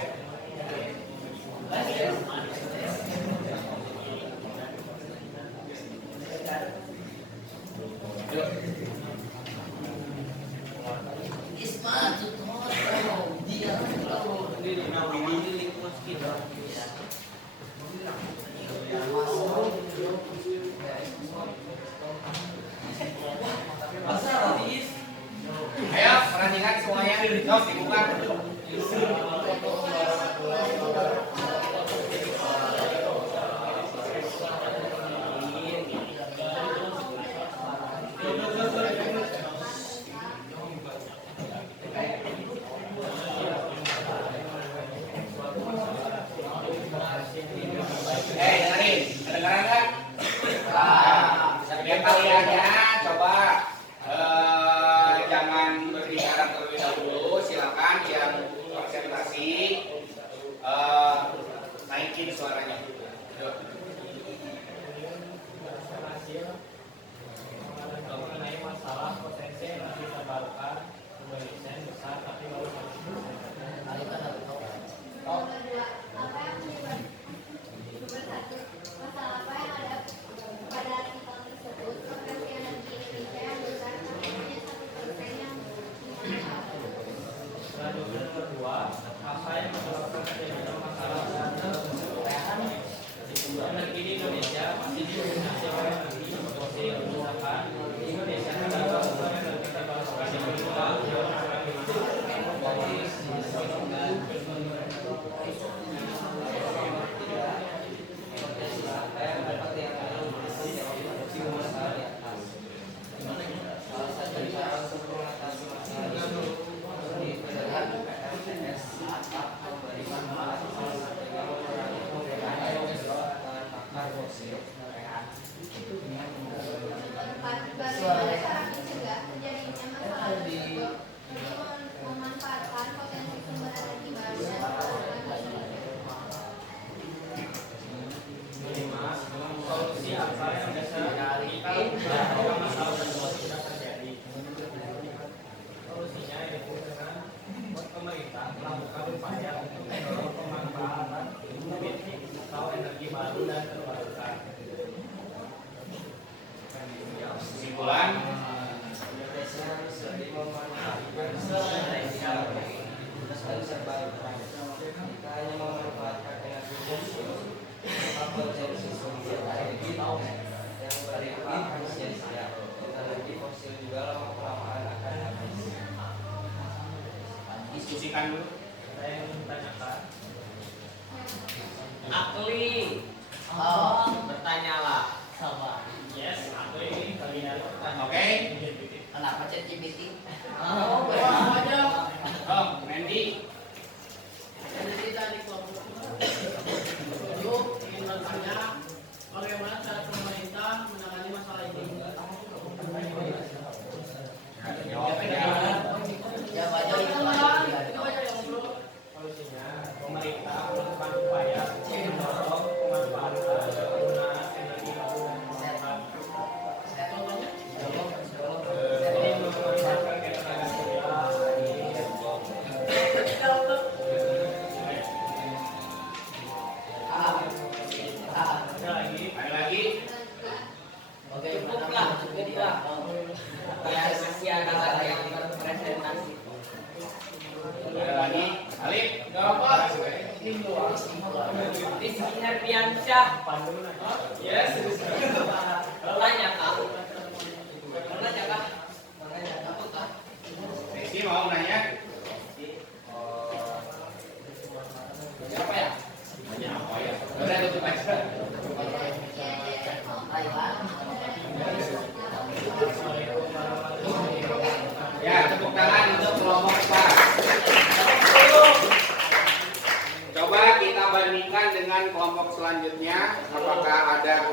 Ayo perhatikan semuanya, terus dibuka. Dengerin, kedengeran nggak? Setiap kaliannya coba jangan berbicara terlebih dahulu. Silakan yang presentasi naikin suaranya. Mengenai masalah potensi energi terbarukan Indonesia yang besar tapi baru 1%. Masalah apa yang ada pada artikel tersebut? Potensi energi Indonesia yang besar tapi hanya 1% yang Lanjut yang kedua, apa yang menyebabkan terjadinya masalah energi di Indonesia masih didominasi oleh energi fosil. Misalkan Indonesia adalah sumber energi terbarukan yang kedua bagaimana cara mencegah terjadinya masalah tersebut demi memanfaatkan potensi sumber energi baru dan solusi apa yang bisa kita lakukan masalah tersebut tidak terjadi. Solusinya yaitu dengan pemerintah melakukan upaya untuk mendorong pemanfaatan pembangkit atau energi baru dan terbarukan. Kesimpulan, Indonesia harus lebih memanfaatkan sumber energi terbarukan. Kita hanya memanfaatkan energi fosil, potensi sumber energi yang berlimpah harus sia-sia. Energi fosil juga lama-kelamaan akan habis. diskusikan dulu. Saya ingin tanyakan, Akli. Bertanyalah. Sama. yes, aku ini kalian bertanya. Oke. Kenapa ChatGPT? Oh, Mandy. Jadi dari kelompok itu ingin bertanya bagaimana cara pemerintah menangani masalah ini. Jawabnya. Ya banyak Itu aja yang belum. Solusinya pemerintah Rizky Herdiansyah. Yes. Tanya kak. Tanya kak. Rizky mau nanya? Siapa ya? Nanya apa ya? Udah tutup aja. Ya, tepuk tangan untuk kelompok kelas. Coba kita bandingkan dengan kelompok selanjutnya. Apakah ada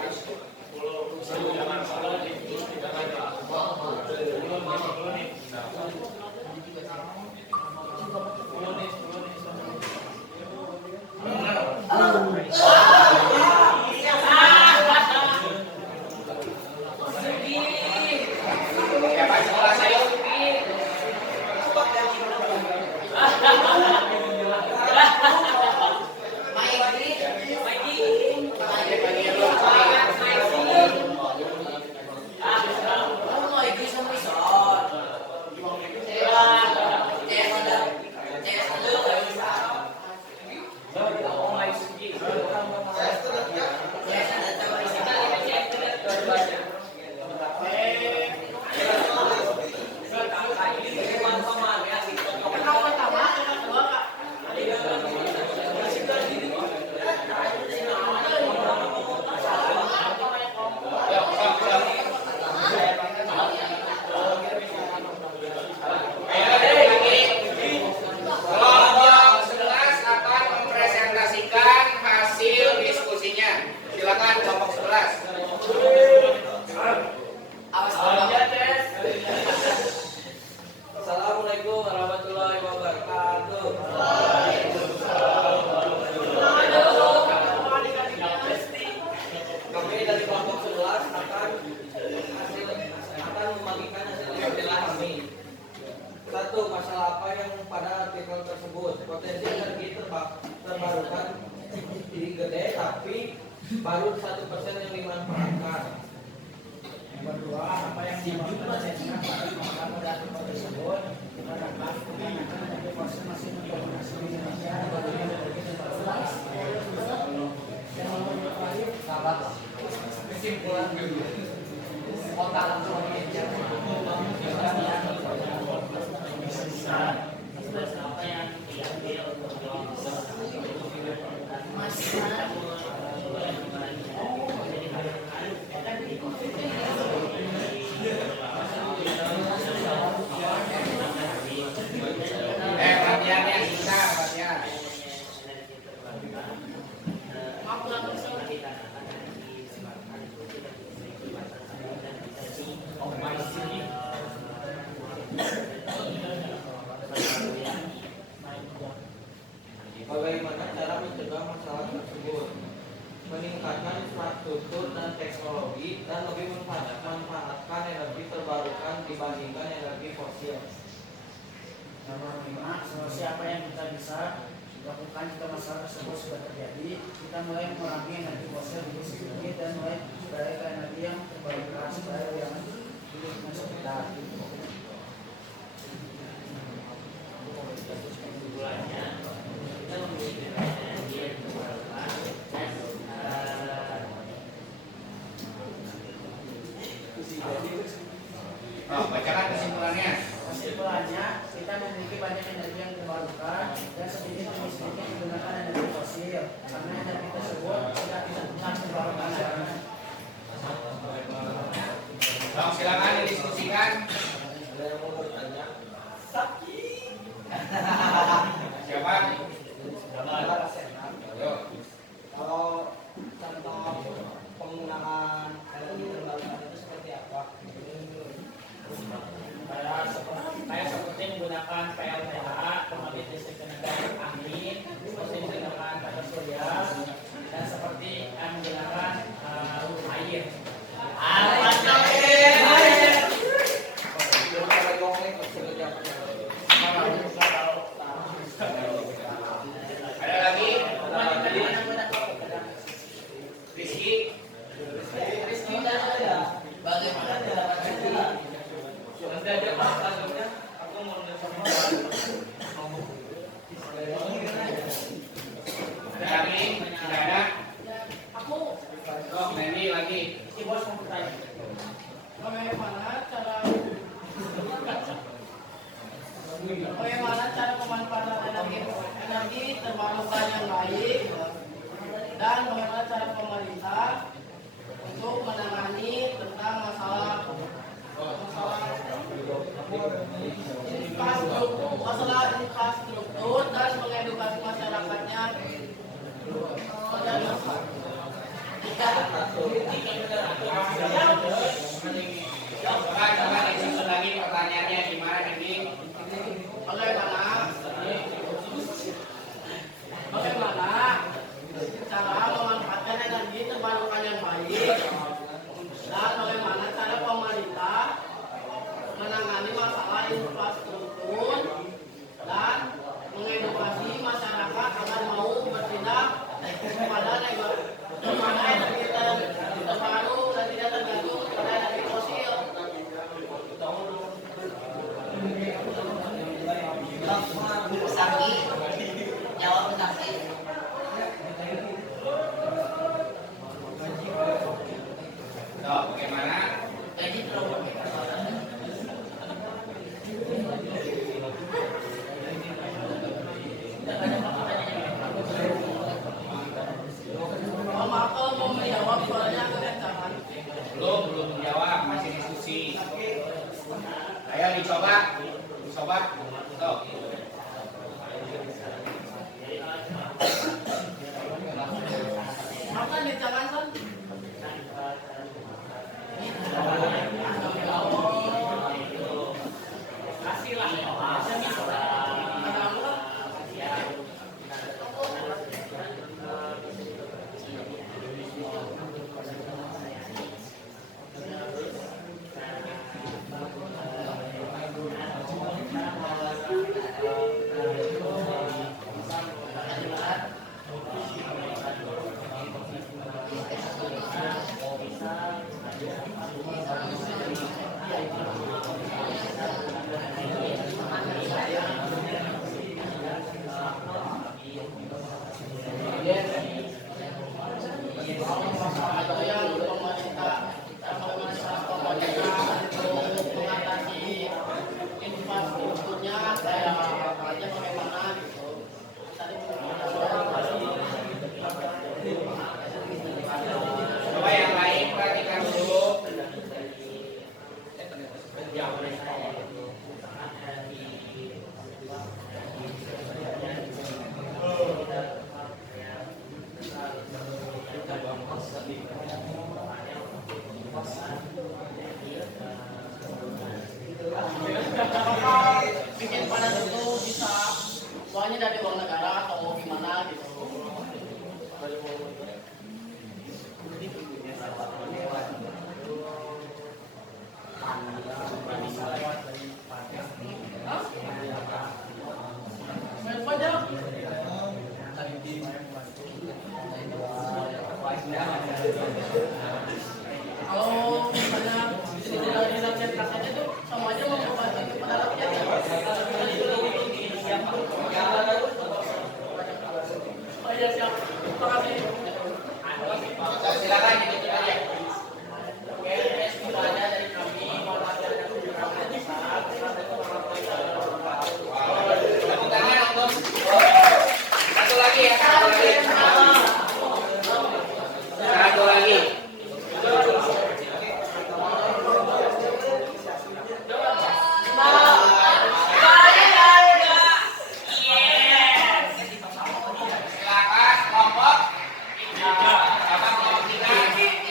ya Pak sekolah saya? Kelompok 11 akan mempresentasikan hasil diskusinya. Silakan kelompok 11. Assalamualaikum warahmatullahi wabarakatuh. Kami dari kelompok 11 akan membagikan hasil penelitian kami. Satu, masalah apa yang pada artikel tersebut? Potensi energi terbarukan tinggi gede, tapi baru 1% yang dimanfaatkan. Yang kedua, apa yang menyebabkan adanya pada artikel tersebut? Dikarenakan kebanyakan energi fosil masih mendominasi di Indonesia dibanding energi terbarukan. Yang menyebabkan kesimpulan kota langsung apa yang diambil Perhatiannya susah, perhatian. Bagaimana cara mencegah masalah tersebut? Meningkatkan infrastruktur dan teknologi dan lebih memanfaatkan energi terbarukan dibandingkan energi fosil. Nomor 5, solusi apa yang kita bisa lakukan jika masalah tersebut sudah terjadi? Kita mulai mengurangi energi fosil di sini dan mulai beralih ke energi yang terbarukan supaya yang lingkungan sekitar. kesimpulannya kita memiliki energi yang terbarukan Bacakan kesimpulannya. Kesimpulannya, kita memiliki banyak energi yang terbarukan dan sedikit demi sedikit menggunakan energi fosil karena energi tersebut tidak terbarukan. Silakan didiskusikan. Ada yang mau bertanya? Sakit. menangani terbarukan yang baik dan bagaimana cara pemerintah untuk menangani tentang masalah infrastruktur dan mengedukasi masyarakatnya. Coba disusun lagi pertanyaannya gimana Hendy? Bagaimana cara memanfaatkan energi terbarukan yang baik dan bagaimana cara pemerintah menangani masalah infrastruktur dan mengedukasi masyarakat agar mau bertindak kepada energi terbaru dan tidak tergantung pada energi fosil. Saksi jawab saksi. So, bagaimana? Jadi terlalu Mau menjawab soalnya kekencangan. Belum menjawab, masih diskusi. Ayo dicoba. Tuh. Apa nih jangan son? Coba yang lain perhatikan dulu. Bikin panas itu bisa uangnya dari uang negara atau gimana gitu. Kalau misalnya di latihan kasarnya itu semuanya membantu kepada latihan ya. Oh iya siap. Terima kasih. Silakan gitu aja. Oke, itu aja dari kami. Mohon maaf dari kami. Tepuk tangan untuk satu lagi ya. Satu lagi. Silakan kelompok. Silakan kelompok 3.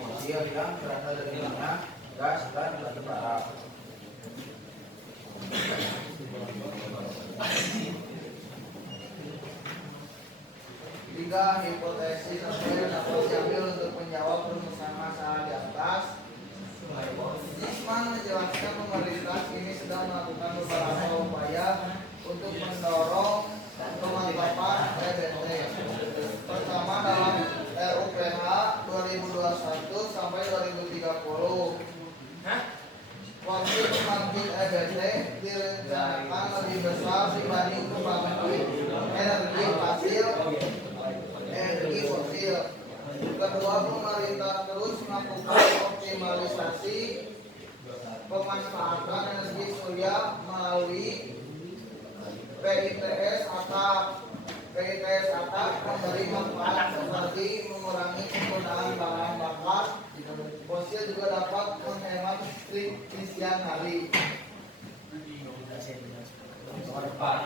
fosil yang berasal dari minyak, gas, dan batu bara. Tiga hipotesis sesuai dapat diambil untuk menjawab permasalahan masalah di atas. Isman menjelaskan pemerintah kini sedang melakukan beberapa upaya untuk mendorong pemantapan EBT. Pertama dalam RUPH 2021 sampai 2030. Waktu pembangkit EBT direncanakan lebih besar dibanding pembangkit energi fosil. Kedua, pemerintah terus melakukan optimalisasi pemanfaatan energi surya melalui PITS atap. PITS atap memberi manfaat seperti mengurangi penggunaan bahan bakar fosil, juga dapat menghemat listrik di siang hari. Pak,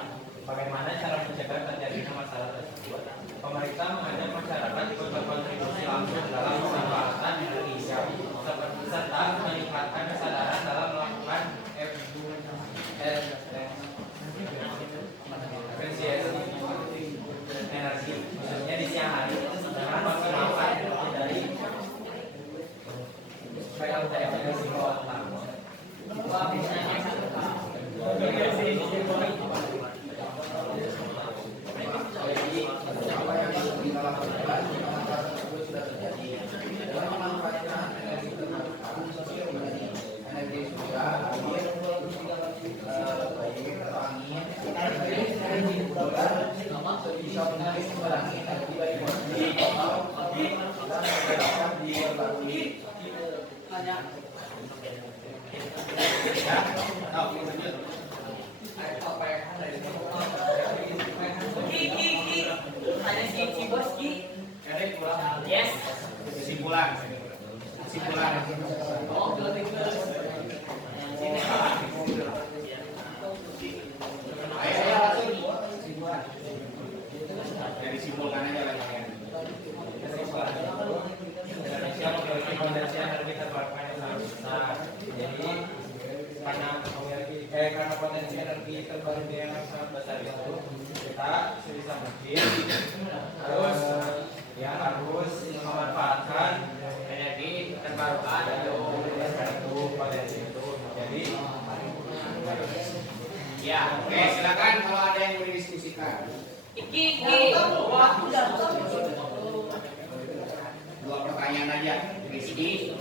bagaimana cara mencegah terjadinya masalah tersebut? Pemerintah mengajak masyarakat ikut berkontribusi langsung dalam pemanfaatan energi serta meningkatkan kesadaran dalam melakukan efisiensi energi, khususnya di siang hari, dengan maksimalkan energi dari PLTS energi bawah tanah. Yes. Kesimpulan. Oh, belum itu. Dari simpulkan aja lah kalian. Indonesia memiliki potensi energi terbarukan yang sangat besar. Jadi karena potensi energi terbarukan yang sangat besar itu, kita sebisa mungkin harus memanfaatkan energi terbarukan itu potensi itu. Jadi Ya, oke, silakan kalau ada yang mau didiskusikan. Dua pertanyaan aja. Rizky.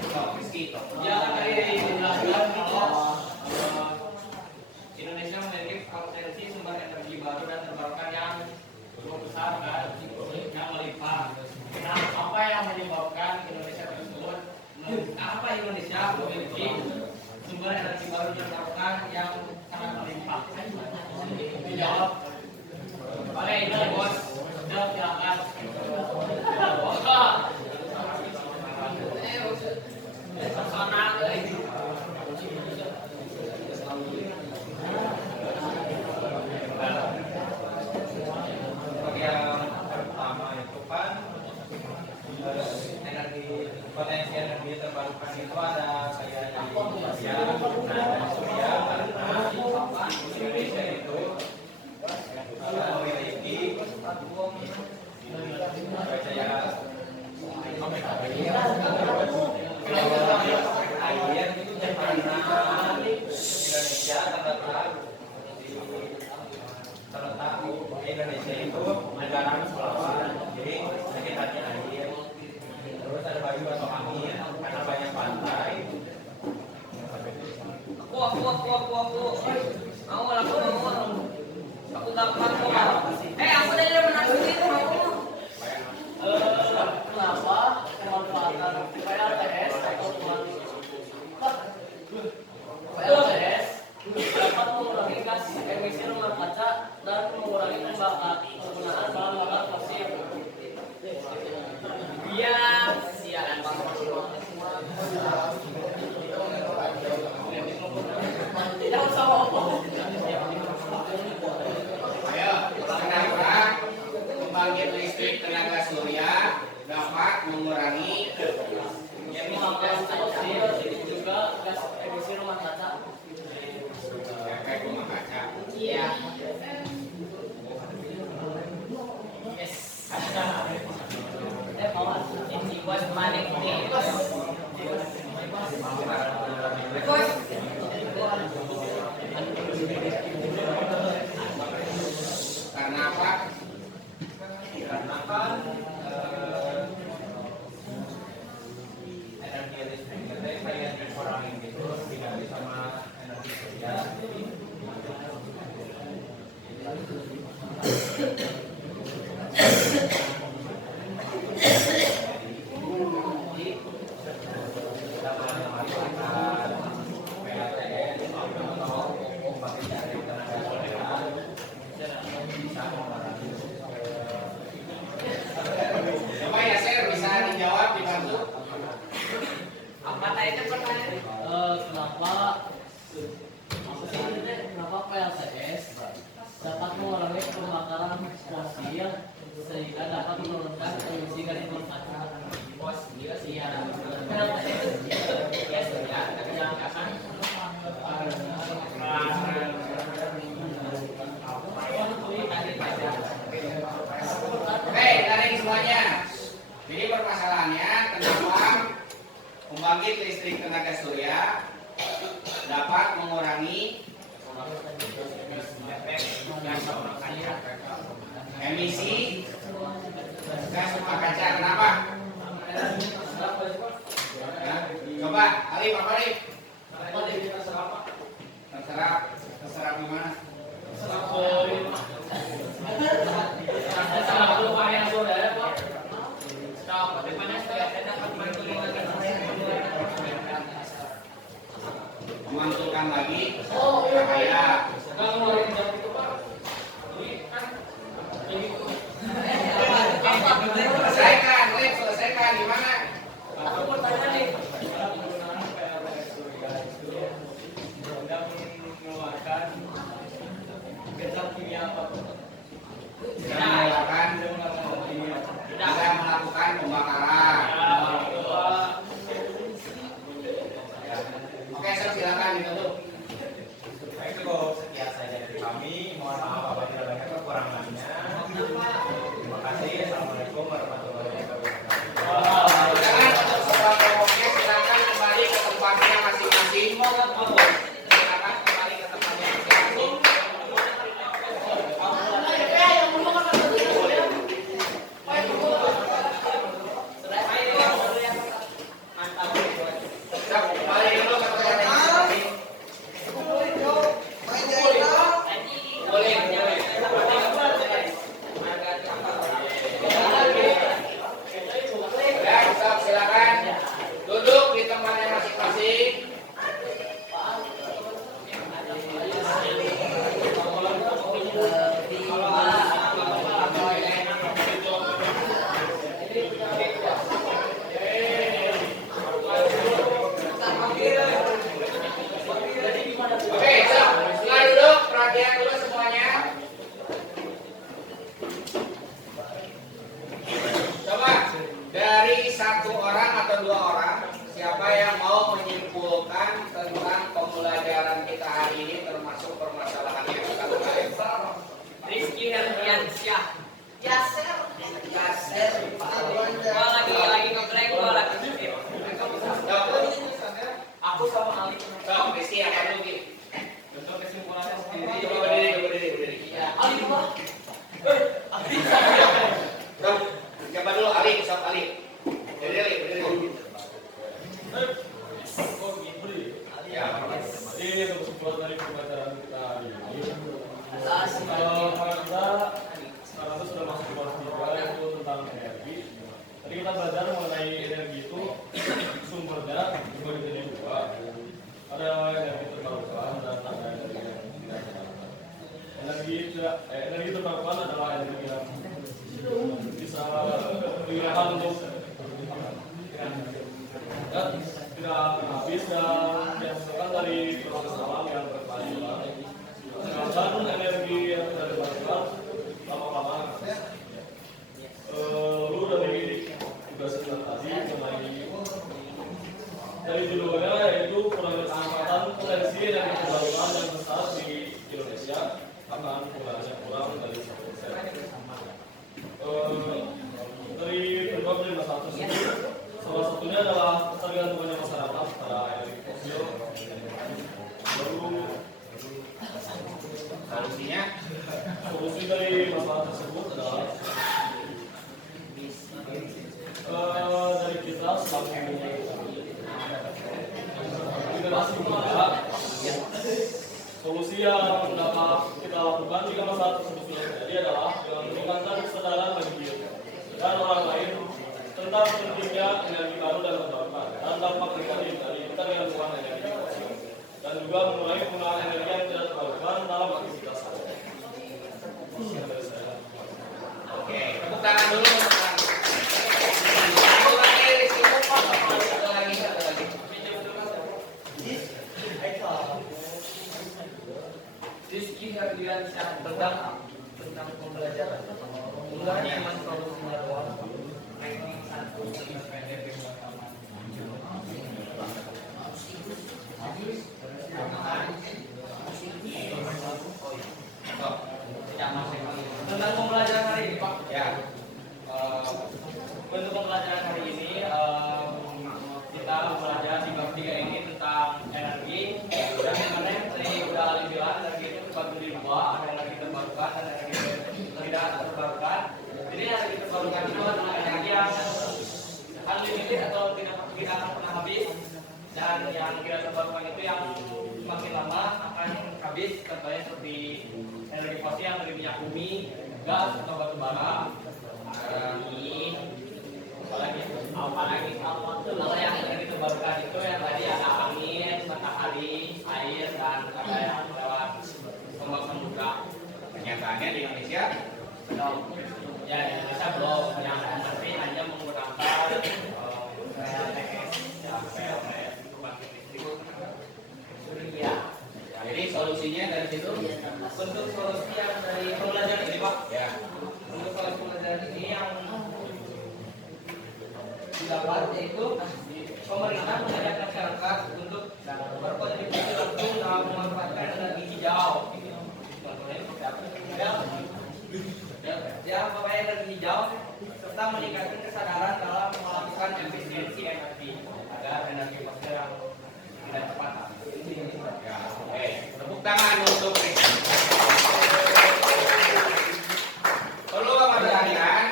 Indonesia memiliki potensi sumber energi baru dan terbarukan yang cukup besar dan yang melimpah. Apa yang menyebabkan Indonesia tersebut? Apa Indonesia memiliki sumber energi baru dan terbarukan yang sangat melimpah? Dijawab oleh Ibu Bos. Jawab silakan. Potensi energi terbarukan itu ada kayak dari surya, Indonesia itu memiliki air itu karena Indonesia terletak Indonesia itu negara kepulauan, jadi sekitarnya air. Terus ada bayu atau angin karena banyak pantai. Aku gampang kok. Aku dari menang itu aku. Kenapa pemanfaatan PLTS atau PLTS dapat mengurangi gas emisi rumah kaca dan mengurangi penggunaan bahan bakar fosil? Iya, siaran Bang. Tidak usah ngomong. Ayo, kenapa pembangkit listrik tenaga surya dapat mengurangi Karena apa? Karena kan energi listriknya kayak dikurangin gitu, diganti sama energi surya. Jadi Coba ya Sir, bisa dijawab dibantu. Apa tadi pertanyaan? Kenapa kenapa PLTS dapat mengurangi pembakaran fosil sehingga dapat menurunkan emisi gas rumah kaca? Iya. Oke, tarik semuanya. Jadi permasalahannya kenapa pembangkit listrik tenaga surya dapat mengurangi emisi gas rumah kaca. Kenapa? Ya, coba, Alif, apa Alif? Terserap gimana? Memantulkan lagi cahaya. Selesaikan, Alif, selesaikan gimana? Aku mau tanya nih. Tidak melakukan pembakaran. Oke, Sir, silakan ditutup. Baik, cukup sekian saja dari kami. Mohon maaf apabila banyak kekurangannya. Terima kasih. Assalamualaikum warahmatullahi wabarakatuh. Silakan untuk semua kelompoknya silakan kembali ke tempatnya masing-masing. Silakan kembali ke tempatnya masing-masing. Kembali dulu ke tempatnya masing-masing. Ya, Ustaz, silakan duduk di tempatnya masing-masing. Oke, setelah duduk, perhatian dulu semuanya. Coba dari satu orang atau dua orang, siapa yang mau menyimpulkan tentang pembelajaran kita hari ini termasuk permasalahan yang kita bahas? Rizky Herdiansyah. Yaser. Gua lagi ngeblank, gua lagi skip. Aku sama Ali. Sok, Rizky apa dulu Ki? Bentuk kesimpulannya sendiri. Coba berdiri. Ya, Ali gua. Sok, coba dulu Ali, sok Ali. Berdiri. Ya, Ini untuk kesimpulan dari pembelajaran kita hari ini. Asas. Karena kita sekarang itu sudah masuk ke kelas 3 yaitu tentang energi. Tadi kita belajar mengenai energi itu sumbernya dibagi jadi dua. Ada energi terbarukan dan ada energi yang tidak terbarukan. Energi terbarukan adalah energi yang bisa digunakan untuk tidak habis dan dihasilkan dari proses alam yang berkelanjutan. Sedangkan energi yang tidak terbarukan lama-lama lalu dari tugas kita tadi mengenai dari judulnya yaitu penempatan potensi energi terbarukan yang besar di Indonesia akan penggunaan yang kurang dari solusinya Solusi dari masalah tersebut adalah dari kita selaku generasi muda, solusi yang dapat kita lakukan jika masalah tersebut sudah terjadi adalah dengan meningkatkan kesadaran bagi diri dan orang lain tentang pentingnya energi baru dan terbarukan dan dampak negatif dari kita dengan kurang energi fosil, dan juga mengurangi penggunaan energi yang tidak terbarukan dalam aktivitas sehari-hari. Oke, tepuk tangan dulu untuk satu lagi, satu lagi. Rizky Herdiansyah tentang pembelajaran. Enggak cuma solusinya doang. Ranking 1 PDB tentang pembelajaran hari ini, Pak. Ya. Untuk pembelajaran hari ini kita belajar di bab 3 ini tentang energi. Dan mana yang tadi udah Ali bilang, energi itu terbagi menjadi dua, ada energi terbarukan dan energi tidak terbarukan. Jadi energi terbarukan itu adalah energi yang unlimited atau tidak akan pernah habis, dan yang tidak terbarukan itu yang semakin lama akan habis. Contohnya seperti energi fosil yang dari minyak bumi, gas atau batu bara. Apalagi kalau yang energi terbarukan itu yang tadi ada angin, matahari, air, dan ada yang lewat pembangunan juga. Kenyataannya di Indonesia belum. Ya, di Indonesia belum. Yang tapi hanya menggunakan PLTS, ya, PLTS pembangkit listrik surya. jadi solusinya dari situ Untuk solusi yang dari pembelajaran ini, Pak. ya. Untuk pembelajaran ini yang didapat yaitu pemerintah mengajak masyarakat untuk berkontribusi langsung dalam memanfaatkan energi hijau. Contohnya seperti apa? Ya, pokoknya energi hijau serta meningkatkan kesadaran dalam melakukan efisiensi energi agar energi fosil yang tidak cepat habis. Ya. Oke, tepuk tangan untuk Rizky. Perlu perhatian,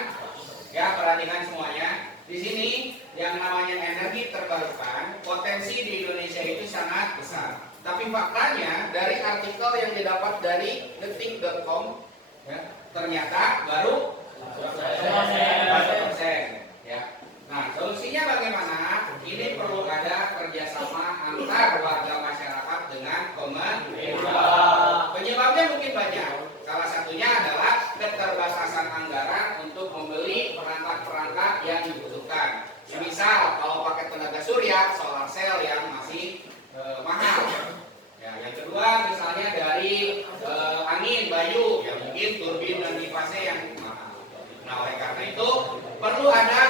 ya perhatikan semuanya. Di sini yang namanya energi terbarukan, potensi di Indonesia itu sangat besar. Tapi faktanya dari artikel yang didapat dari detik.com, ya, ternyata baru 1%. Ya. Nah, solusinya bagaimana? Ini perlu ada kerjasama antar warga masyarakat dengan pemerintah. Penyebabnya mungkin banyak. Salah satunya adalah keterbatasan anggaran untuk membeli perangkat-perangkat yang dibutuhkan. Misal kalau pakai tenaga surya, solar cell yang masih mahal. Ya, yang kedua misalnya dari angin, bayu, ya mungkin turbin dan kipas yang mahal. Nah, oleh karena itu perlu ada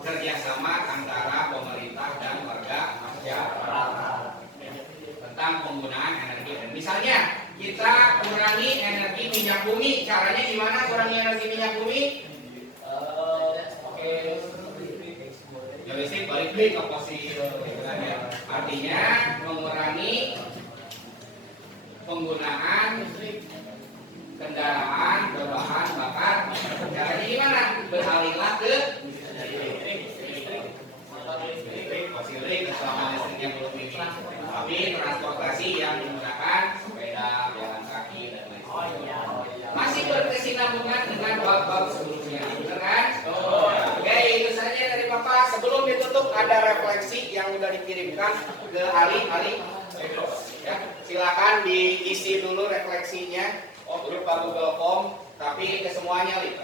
kerjasama antara pemerintah dan warga masyarakat tentang penggunaan energi. Misalnya kita kurangi energi minyak bumi. Caranya gimana kurangi energi minyak bumi? Ya listrik balik ke fosil. Artinya mengurangi penggunaan kendaraan berbahan bakar. Caranya gimana? Beralihlah ke listrik selama listriknya belum ini. Tapi transportasi yang menggunakan sepeda, jalan kaki dan lain sebagainya. Masih berkesinambungan dengan bab-bab sebelumnya, benar kan? Oke, itu saja dari Bapak. Sebelum ditutup ada refleksi yang sudah dikirimkan ke Ali. Ya, silakan diisi dulu refleksinya. Berupa Google Form, tapi ke semuanya, Li.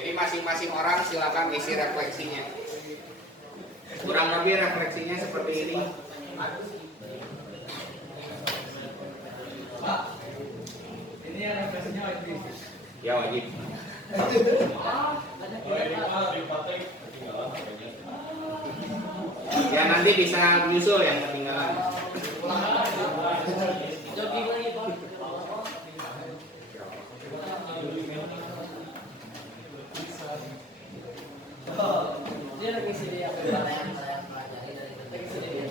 Jadi masing-masing orang silakan isi refleksinya. Kurang lebih refleksinya seperti ini. Pak, ini yang refleksinya wajib. Ya wajib. Ya nanti bisa menyusul yang ketinggalan. Jogging lagi, Pak. Dia lagi sini yang pelajari dari lagi sini dia.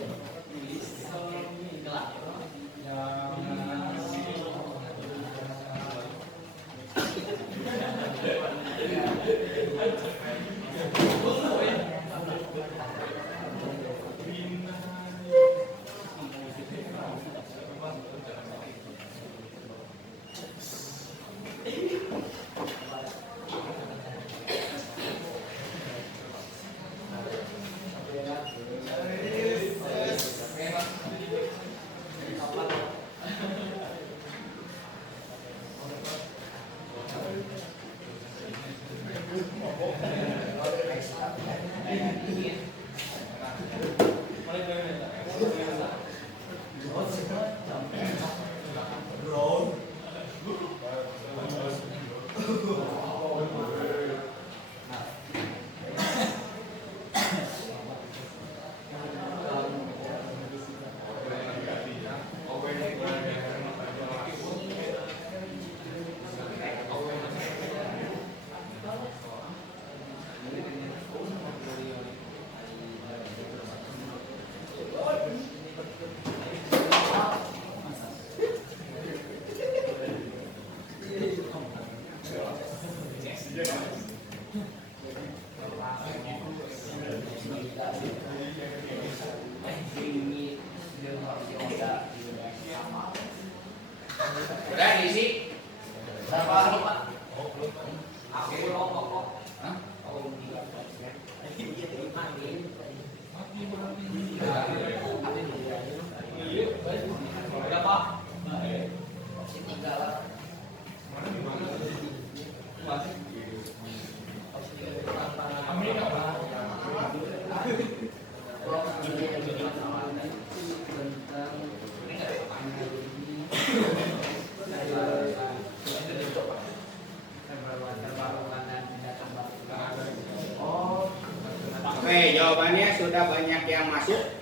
Udah diisi? Berapa? Hah? Masih 3 lah. Oke, jawabannya sudah banyak yang masuk.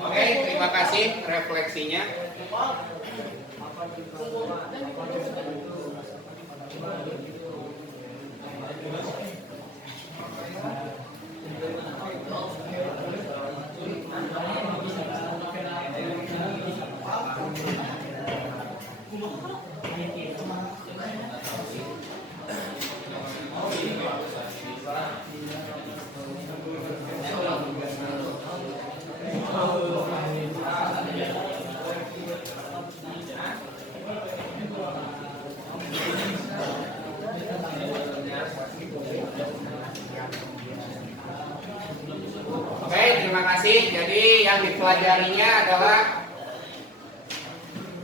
Oke, terima kasih refleksinya. Oke, terima kasih. Jadi yang dipelajarinya adalah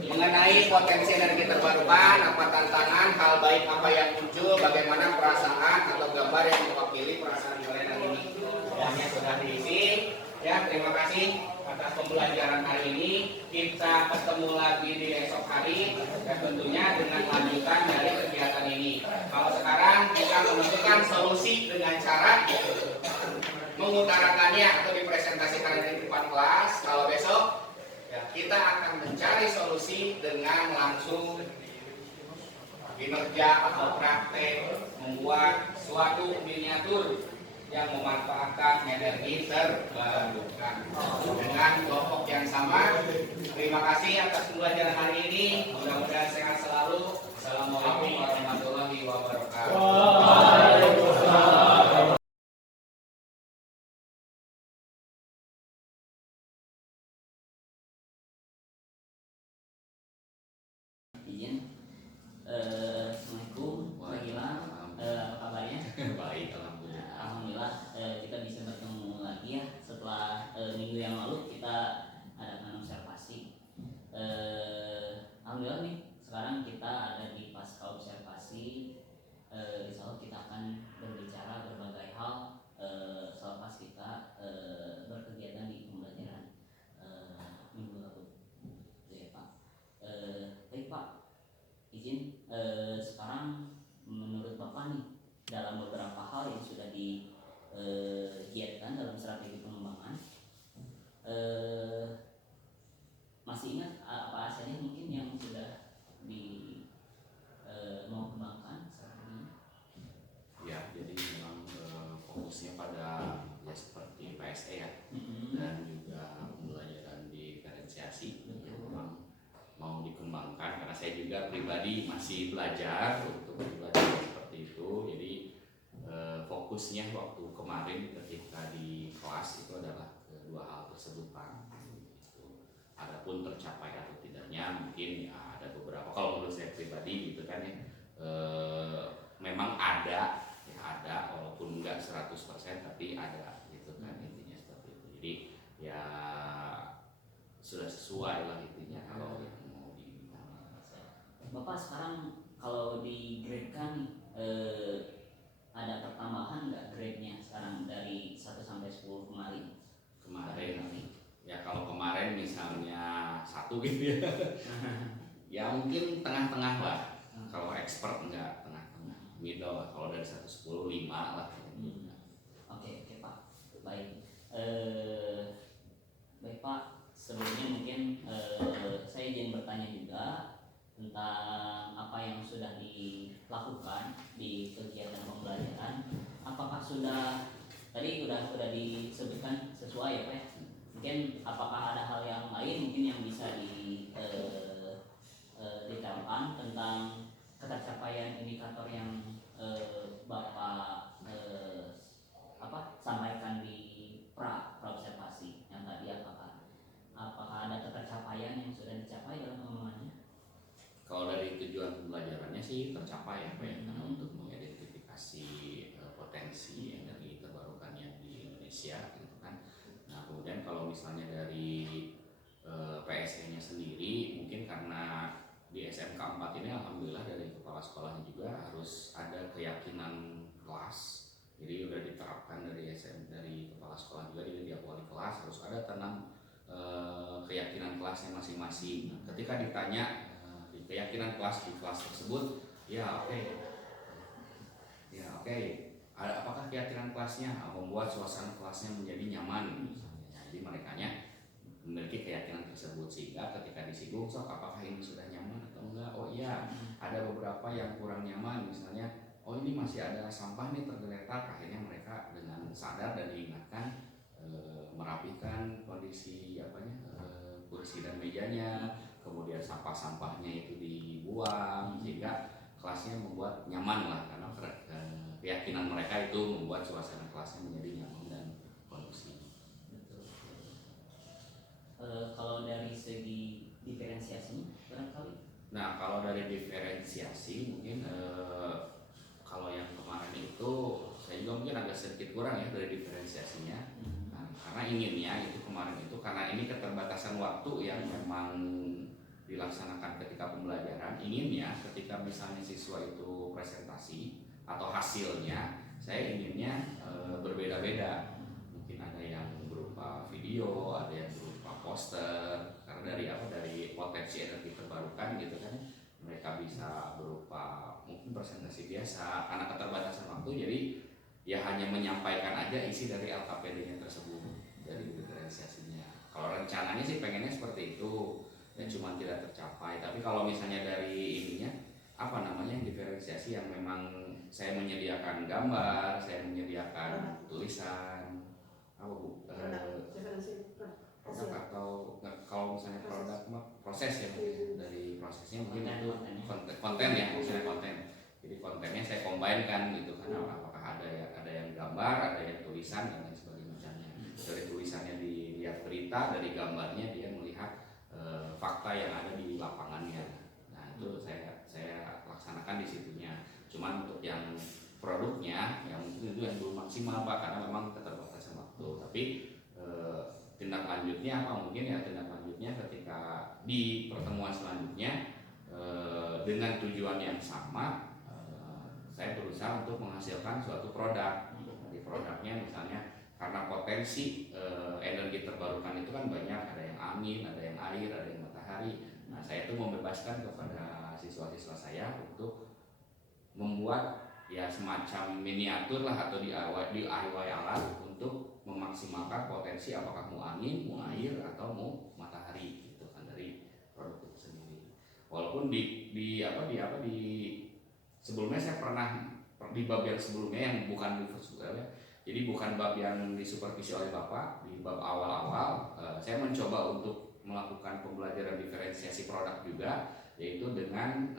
mengenai potensi energi terbarukan, apa tantangan, hal baik apa yang muncul, bagaimana perasaan atau gambar yang mewakili perasaan kalian hari ini. Semuanya sudah diisi. Ya, terima kasih atas pembelajaran hari ini. Kita ketemu lagi di esok hari dan tentunya dengan lanjutan dari kegiatan ini. Kalau sekarang kita menentukan solusi dengan cara mengutarakannya atau dipresentasikan di depan kelas. Kalau besok ya, kita akan mencari solusi dengan langsung kinerja atau praktek membuat suatu miniatur yang memanfaatkan energi terbarukan dengan kelompok yang sama. Terima kasih atas pembelajaran hari ini. Mudah-mudahan sehat selalu. Assalamualaikum warahmatullahi wabarakatuh. Izin. Assalamualaikum, Pak Gilang. Apa kabarnya? Baik, alhamdulillah. Alhamdulillah, kita bisa bertemu lagi ya setelah minggu yang lalu kita adakan observasi. Alhamdulillah nih, sekarang kita ada di pasca observasi. Insya Allah kita akan berbicara berbagai hal selepas kita berkegiatan di pembelajaran minggu lalu. Ya Pak. Baik Pak, izin sekarang menurut Bapak nih dalam beberapa hal yang sudah digiatkan dalam strategi pengembangan, masih ingat apa saja mungkin yang sudah mau kembangkan saat ini? Ya, jadi memang fokusnya pada ya seperti PSE ya, dan juga pembelajaran diferensiasi yang memang mau dikembangkan karena saya juga pribadi masih belajar untuk belajar seperti itu. Jadi fokusnya waktu kemarin ketika di kelas itu adalah kedua hal tersebut Pak. Adapun tercapai atau tidaknya mungkin ya ada beberapa, kalau menurut saya pribadi gitu kan ya, memang ada ya, ada walaupun enggak 100% tapi ada gitu kan, intinya seperti itu. Jadi ya sudah sesuai lah intinya kalau yang mau di Bapak sekarang kalau di grade kan ada pertambahan nggak grade-nya sekarang dari 1 sampai 10 kemarin? Ya kalau kemarin misalnya 1 gitu ya. Ya mungkin tengah-tengah lah. Kalau expert enggak tengah-tengah, middle lah. Kalau dari 1 10 5 lah. Oke Pak, baik. Baik Pak, sebelumnya mungkin saya izin bertanya juga tentang apa yang sudah dilakukan di kegiatan pembelajaran. Apakah sudah tadi sudah disebutkan sesuai ya Pak ya? Mungkin apakah ada hal yang lain mungkin yang bisa diterapkan tentang ketercapaian indikator yang Bapak sih tercapai apa ya, karena untuk mengidentifikasi potensi energi terbarukan yang di Indonesia gitu kan. Nah kemudian kalau misalnya dari PSE-nya sendiri, mungkin karena di SMK 4 ini alhamdulillah dari kepala sekolahnya juga harus ada keyakinan kelas. Jadi udah diterapkan dari dari kepala sekolah juga, di tiap wali kelas harus ada tentang keyakinan kelasnya masing-masing. Nah, ketika ditanya di keyakinan kelas di kelas tersebut, ya oke, apakah keyakinan kelasnya membuat suasana kelasnya menjadi nyaman misalnya. Jadi merekanya memiliki keyakinan tersebut, sehingga ketika disinggung, sok apakah ini sudah nyaman atau enggak, oh iya ada beberapa yang kurang nyaman, misalnya oh ini masih ada sampah nih tergeletak, akhirnya mereka dengan sadar dan diingatkan merapikan kondisi kursi dan mejanya, kemudian sampah-sampahnya itu dibuang, sehingga kelasnya membuat nyaman lah, karena keyakinan mereka itu membuat suasana kelasnya menjadi nyaman dan kondusif. Kalau dari segi diferensiasinya barangkali? Nah kalau dari diferensiasi mungkin kalau yang kemarin itu saya juga mungkin agak sedikit kurang ya dari diferensiasinya. Nah, karena inginnya itu kemarin itu karena ini keterbatasan waktu yang memang dilaksanakan ketika pembelajaran, inginnya ketika misalnya siswa itu presentasi atau hasilnya, saya inginnya berbeda-beda. Mungkin ada yang berupa video, ada yang berupa poster, karena dari potensi energi terbarukan gitu kan, mereka bisa berupa mungkin presentasi biasa karena keterbatasan waktu, jadi ya hanya menyampaikan aja isi dari LKPD-nya tersebut, dari diferensiasinya. Kalau rencananya sih pengennya seperti itu, dan cuma tidak tercapai. Tapi kalau misalnya dari ininya diferensiasi yang memang saya menyediakan gambar, saya menyediakan tulisan, apa Bu? Produk atau kalau misalnya produk proses ya, dari prosesnya mungkin itu konten ya, misalnya konten. Jadi kontennya saya combine-kan gitu kan, apakah ada yang gambar, ada yang tulisan dan lain sebagainya. Dari tulisannya dilihat berita, dari gambarnya dia melihat fakta yang ada di lapangannya. Nah itu saya laksanakan di situnya. Cuman untuk yang produknya, yang mungkin itu yang belum maksimal Pak, karena memang keterbatasan waktu. Tapi tindak lanjutnya apa? Mungkin ya tindak lanjutnya ketika di pertemuan selanjutnya dengan tujuan yang sama, saya berusaha untuk menghasilkan suatu produk. Di produknya misalnya karena potensi energi terbarukan itu kan banyak, ada yang angin, ada yang air, ada yang matahari. Nah saya itu membebaskan kepada siswa-siswa saya untuk membuat ya semacam miniatur lah atau DIY alat untuk memaksimalkan potensi apakah mau angin, mau air atau mau matahari gitu kan dari produk itu sendiri. Walaupun di sebelumnya saya pernah di bab yang sebelumnya yang bukan di jadi bukan bab yang disupervisi oleh Bapak, di bab awal-awal saya mencoba untuk melakukan pembelajaran diferensiasi produk juga, yaitu dengan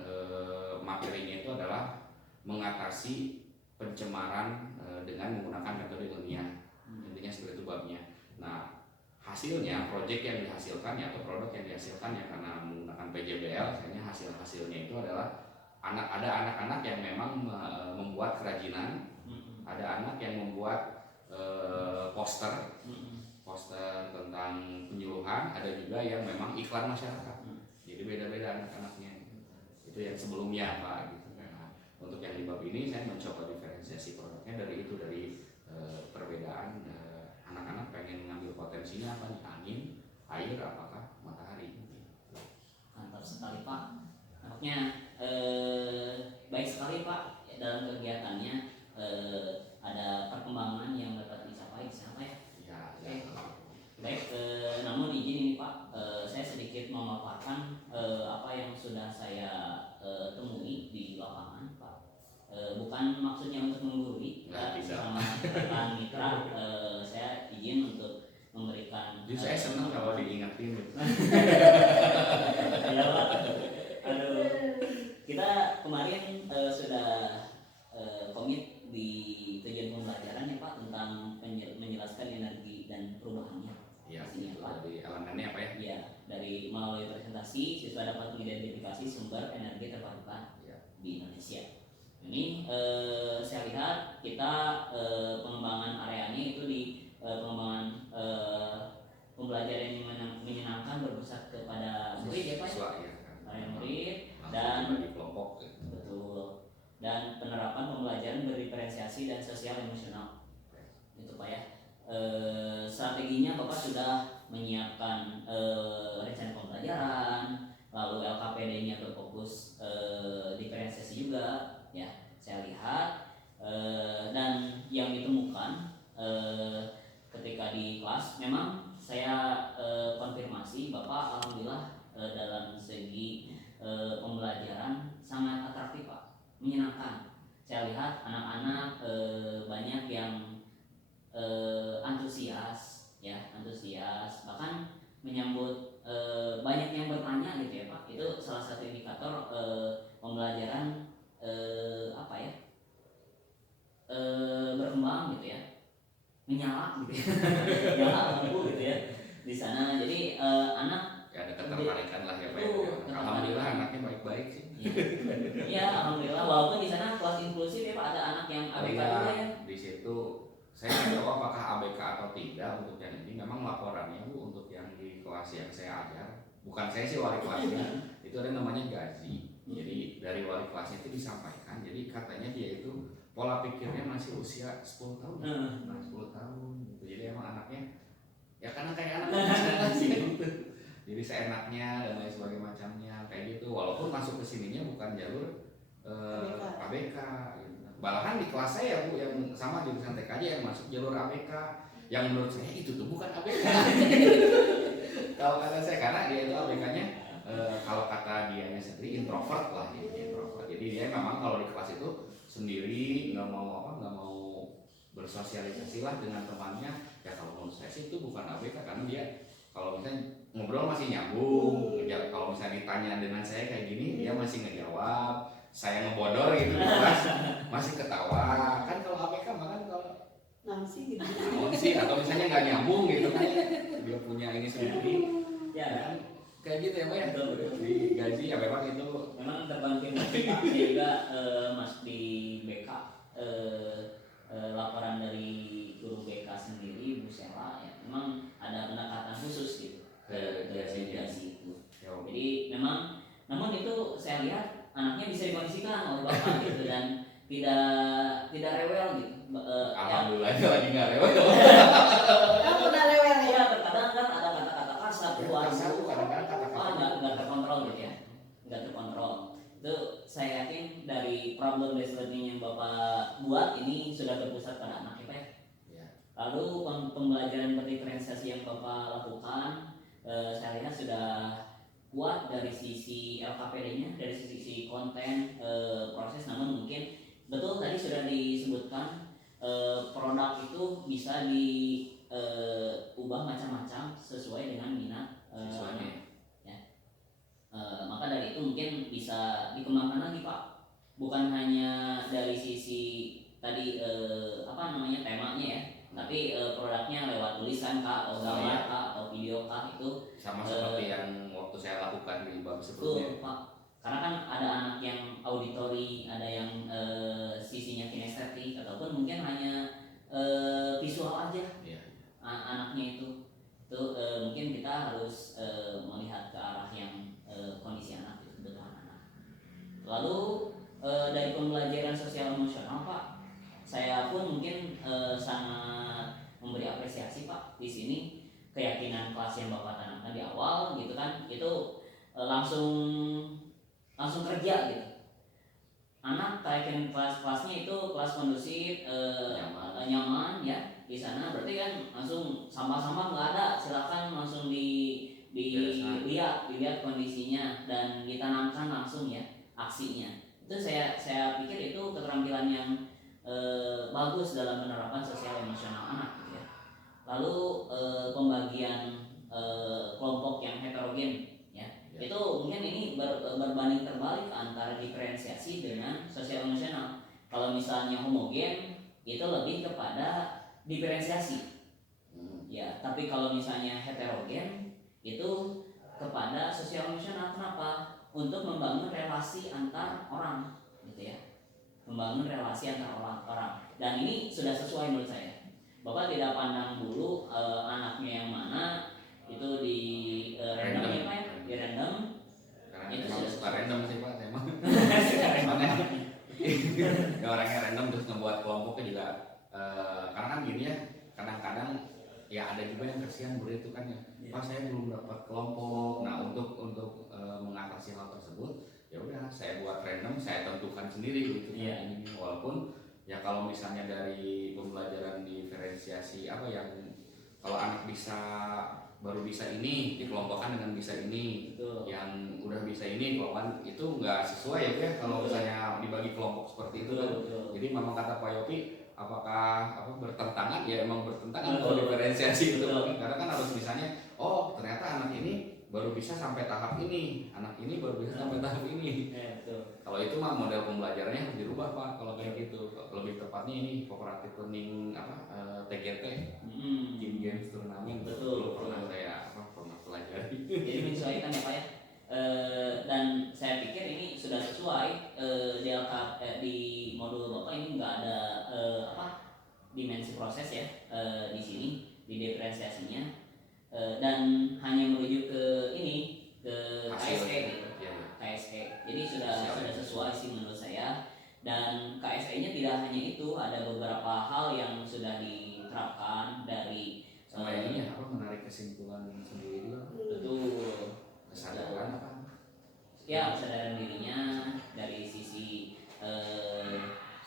materinya itu adalah mengatasi pencemaran dengan menggunakan metode ilmiah. Intinya seperti itu babnya. Nah hasilnya, proyek yang dihasilkannya atau produk yang dihasilkannya karena menggunakan PJBL, akhirnya hasilnya itu adalah ada anak-anak yang memang membuat kerajinan, ada anak yang membuat poster tentang penyuluhan, ada juga yang memang iklan masyarakat. Jadi beda-beda anak-anaknya. Itu yang sebelumnya Pak gitu. Nah, untuk yang di bab ini saya mencoba diferensiasi produknya dari perbedaan anak-anak pengen ngambil potensinya apa nih, angin, air, apakah matahari. Mantap sekali Pak. Nampaknya baik sekali Pak dalam kegiatannya, ada perkembangan yang dapat dicapai di sana ya. Baik, namun izin ini Pak, saya sedikit memaparkan apa yang sudah saya temui di lapangan Pak. Bukan maksudnya untuk menggurui, sama rekan mitra, saya izin untuk memberikan. Jadi saya senang kalau diingatin. Ya Pak, aduh, kita kemarin sudah komit di tujuan pembelajaran ya Pak tentang menjelaskan energi dan perubahannya. Ya, itu dari elemennya apa ya? Ya, dari melalui presentasi siswa dapat mengidentifikasi sumber energi terbarukan. Ya. di Indonesia. Ini saya lihat kita pengembangan areanya itu di pengembangan pembelajaran yang menyenangkan berpusat kepada murid ya Pak. Siswa ya kan. Area murid Langsung dan dibagi kelompok gitu. betul, dan penerapan pembelajaran berdiferensiasi dan sosial emosional itu Pak ya. Strateginya Bapak sudah menyiapkan rencana pembelajaran, lalu LKPD-nya berfokus diferensiasi juga ya saya lihat, dan yang ditemukan ketika di kelas memang saya konfirmasi Bapak alhamdulillah dalam segi pembelajaran sangat atraktif Pak, menyenangkan. Saya lihat anak-anak banyak yang antusias ya, antusias bahkan menyambut, banyak yang bertanya gitu ya Pak. Itu salah satu indikator pembelajaran apa ya, berkembang gitu ya, menyala gitu ya. Nyala lampu gitu ya di sana. Jadi anak Ya ada ketertarikan lah ya Pak. Betul, Ya. Alhamdulillah anaknya baik-baik sih. iya alhamdulillah, walaupun di sana kelas inklusif ya Pak, ada anak yang ABK juga ya. Di situ saya nggak tahu apakah ABK atau tidak untuk yang ini. Memang laporannya Bu untuk yang di kelas yang saya ajar, bukan saya sih wali kelasnya, itu ada namanya gaji. Jadi dari wali kelasnya itu disampaikan, jadi katanya dia itu pola pikirnya masih usia 10 tahun. Nah 10 tahun gitu. Jadi emang anaknya ya karena kayak anak sih gitu. Jadi seenaknya dan lain sebagainya macamnya kayak gitu. Walaupun masuk ke sininya bukan jalur ABK gitu. Malahan di kelas saya Bu yang sama jurusan TKJ yang masuk jalur ABK, yang menurut saya itu tuh bukan ABK. Kalau kata saya, karena dia itu ABK-nya kalau kata dianya sendiri introvert lah ya, introvert. Jadi dia memang kalau di kelas itu sendiri nggak mau bersosialisasi lah dengan temannya. Ya kalau menurut saya sih itu bukan ABK, karena dia kalau misalnya ngobrol masih nyambung. Kalau misalnya ditanya dengan saya kayak gini, dia masih ngejawab. Saya ngebodor gitu di kelas, masih ketawa. Kan kalau ABK makan kalau Nangsi gitu. sih atau misalnya nggak nyambung gitu kan, dia punya ini sendiri. Ya kan? Kayak gitu ya Pak ya. Di gaji ya memang itu Memang terkonfirmasi Pak. Saya juga mas di BK laporan dari guru BK sendiri Bu Sela ya, memang ada pendekatan khusus gitu ke gaji itu. Jadi memang, namun itu saya lihat anaknya bisa dikondisikan oleh Bapak gitu dan tidak rewel gitu. alhamdulillah itu lagi nggak rewel. Kamu pernah rewel ya? Ya terkadang kan ada kata-kata kasar keluar Kadang-kadang kata-kata nggak terkontrol gitu ya, nggak terkontrol. Itu saya yakin dari problem based learning yang Bapak buat ini sudah berpusat pada anak ya. Ya. Lalu pembelajaran berdiferensiasi yang Bapak lakukan, saya lihat sudah kuat dari sisi LKPD-nya, dari sisi konten, proses. Namun mungkin betul tadi sudah disebutkan, produk itu bisa diubah macam-macam sesuai dengan minat siswanya. Maka dari itu mungkin bisa dikembangkan lagi Pak, bukan hanya dari sisi tadi temanya ya, tapi produknya lewat tulisan kah, atau gambar kah, atau video kah, itu Sama seperti yang waktu saya lakukan di bab betul sebelumnya. Pak. Karena kan ada anak yang auditori, ada yang sisinya kinestetik, ataupun mungkin hanya visual aja Iya. anaknya itu mungkin kita harus melihat ke arah yang kondisi anak itu, kebutuhan anak. Lalu dari pembelajaran sosial emosional Pak, saya pun mungkin sangat memberi apresiasi Pak di sini, keyakinan kelas yang Bapak tanamkan di awal gitu kan, itu langsung kerja gitu. Anak keyakinan kelasnya itu kelas kondusif, nyaman ya di sana, berarti kan langsung sampah-sampah nggak ada, silakan langsung dilihat kondisinya dan ditanamkan langsung ya aksinya. Itu saya pikir itu keterampilan yang bagus dalam penerapan sosial emosional anak gitu ya. Lalu pembagian kelompok yang heterogen ya, itu mungkin ini berbanding terbalik antara diferensiasi dengan sosial emosional. Kalau misalnya homogen itu lebih kepada diferensiasi ya, tapi kalau misalnya heterogen itu kepada sosial emosional. Kenapa? Untuk membangun relasi antar orang gitu ya, membangun relasi antar orang-orang. Dan ini sudah sesuai menurut saya. Bapak tidak pandang dulu anaknya yang mana, itu di random ya Pak ya, di random. Karena Itu emang sudah suka sesuai. random sih Pak, emang. Makanya ya orangnya random terus ngebuat kelompoknya juga karena kan gini ya, kadang-kadang ya ada juga yang kasihan murid itu kan ya, Pak saya belum dapat kelompok. Nah untuk mengatasi hal tersebut ya udah saya buat random, saya tentukan sendiri gitu. Iya. Ini walaupun ya kalau misalnya dari pembelajaran diferensiasi apa yang kalau anak baru bisa ini dikelompokkan dengan bisa ini, Betul. yang udah bisa ini kelompok itu nggak sesuai ya Pak, kalau misalnya dibagi kelompok seperti itu kan. Betul. Jadi memang kata Pak Yopi, apakah bertentangan? Ya emang bertentangan Betul. kalau diferensiasi itu, Betul. karena kan harus misalnya, oh ternyata anak ini baru bisa sampai tahap ini, anak ini baru bisa sampai tahap ini. Betul. Kalau itu mah model pembelajarannya harus dirubah Pak. Kalau kayak gitu, lebih tepatnya ini cooperative learning TGT, Team Games Turnamen. Betul. Pernah saya pernah pelajari. Jadi menyesuaikan ya Pak ya. Dan saya pikir ini sudah sesuai di modul Bapak ini nggak ada dimensi proses ya di sini di diferensiasinya. Dan hanya merujuk ke ini ke KSE gitu. KSE. Jadi sudah sesuai sih menurut saya. Dan KSE-nya tidak hanya itu, ada beberapa hal yang sudah diterapkan dari Sama yang ini menarik kesimpulan sendiri juga. betul Kesadaran apa? ya kesadaran dirinya dari sisi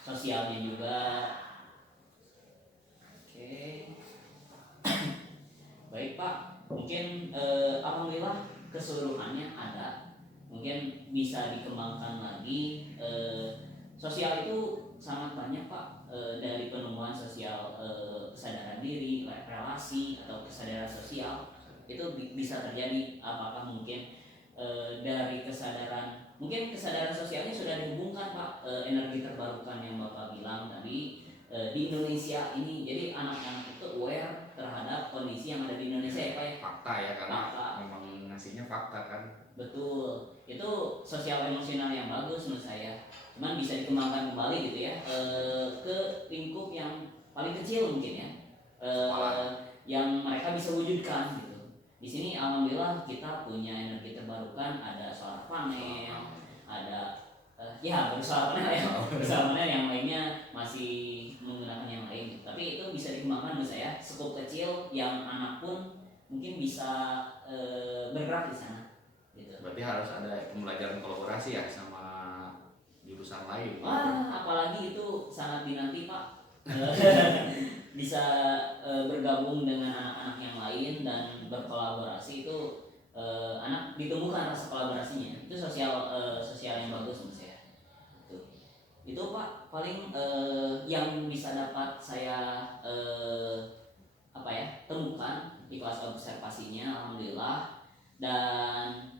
sosialnya juga. Oke. Baik Pak, mungkin alhamdulillah keseluruhannya ada, mungkin bisa dikembangkan lagi. Sosial itu sangat banyak Pak, dari penemuan sosial, kesadaran diri, relasi atau kesadaran sosial itu bisa terjadi. Apakah mungkin dari kesadaran, mungkin kesadaran sosialnya sudah dihubungkan Pak, energi terbarukan yang Bapak bilang tadi. Di Indonesia ini, jadi anak-anak itu aware terhadap kondisi yang ada di Indonesia ya Pak ya. Fakta ya, karena Fakta. memang ngasihnya fakta kan. Betul, itu sosial emosional yang bagus menurut saya. Cuman bisa dikembangkan kembali gitu ya, ke lingkup yang paling kecil mungkin ya, yang mereka bisa wujudkan gitu. Di sini alhamdulillah kita punya energi terbarukan, ada solar panel, ada ya baru solar panel ya, solar panel yang lainnya masih menggunakan yang lain gitu. Tapi itu bisa dikembangkan menurut saya, skup kecil yang anak pun mungkin bisa bergerak di sana gitu. Berarti harus ada pembelajaran kolaborasi ya sama jurusan lain. Wah, apalagi itu sangat dinanti Pak. Bisa bergabung dengan anak-anak yang lain dan berkolaborasi itu, anak ditumbuhkan rasa kolaborasinya. Itu sosial yang bagus menurut saya. Itu Pak paling yang bisa dapat saya temukan di kelas observasinya, alhamdulillah. Dan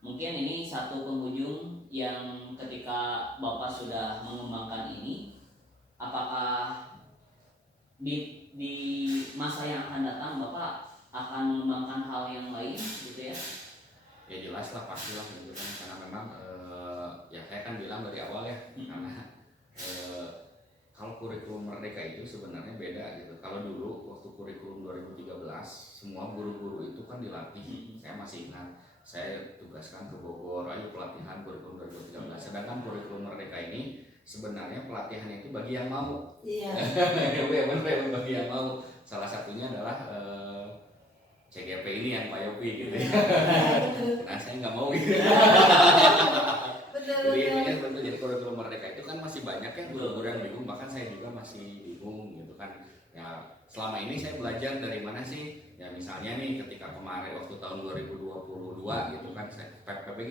mungkin ini satu penghujung yang ketika Bapak sudah mengembangkan ini, apakah di masa yang akan datang Bapak akan mengembangkan hal yang lain gitu ya? Ya jelas lah, pastilah gitu kan, karena memang ya saya kan bilang dari awal ya, karena kalau kurikulum Merdeka itu sebenarnya beda gitu. Kalau dulu waktu kurikulum 2013 semua guru-guru itu kan dilatih. Saya masih ingat, saya tugaskan ke Bogor, ayo pelatihan kurikulum 2013. Sedangkan kurikulum Merdeka ini sebenarnya pelatihannya itu bagi yang mau. Iya. Ya benar, bagi yang mau. Salah satunya adalah CGP ini yang Pak Yopi gitu ya. Nah saya nggak mau gitu. Jadi ini kan tentu, jadi kurikulum Merdeka itu kan masih banyak ya guru-guru yang bingung, bahkan saya juga masih bingung gitu kan. Ya selama ini saya belajar dari mana sih? Ya misalnya nih ketika kemarin waktu tahun 2022 gitu kan,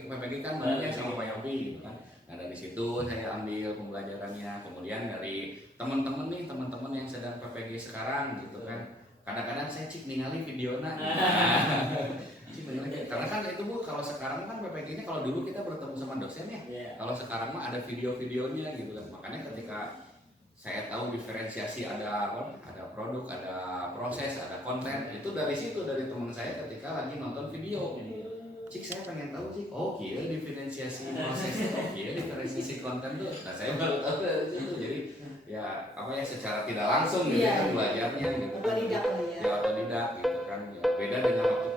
PPG kan banyak sama Pak Yopi gitu kan. Nah dari situ saya ambil pembelajarannya, kemudian dari teman-teman yang sedang PPG sekarang gitu kan. Kadang-kadang saya cik ningali videonya. Karena kan itu Bu, kalau sekarang kan PPG ini, kalau dulu kita bertemu sama dosen ya, kalau sekarang mah ada video-videonya gitu kan. Makanya ketika saya tahu diferensiasi ada produk, ada proses, ada konten, itu dari situ, dari teman saya ketika lagi nonton video. cik saya pengen tahu cik, oh iya diferensiasi prosesnya, oh iya diferensiasi konten tuh, nah saya baru tahu dari situ. Jadi ya apa ya secara tidak langsung gitu Iya. kan belajarnya gitu. Otodidak lah ya. Ya otodidak gitu kan. Ya, beda dengan waktu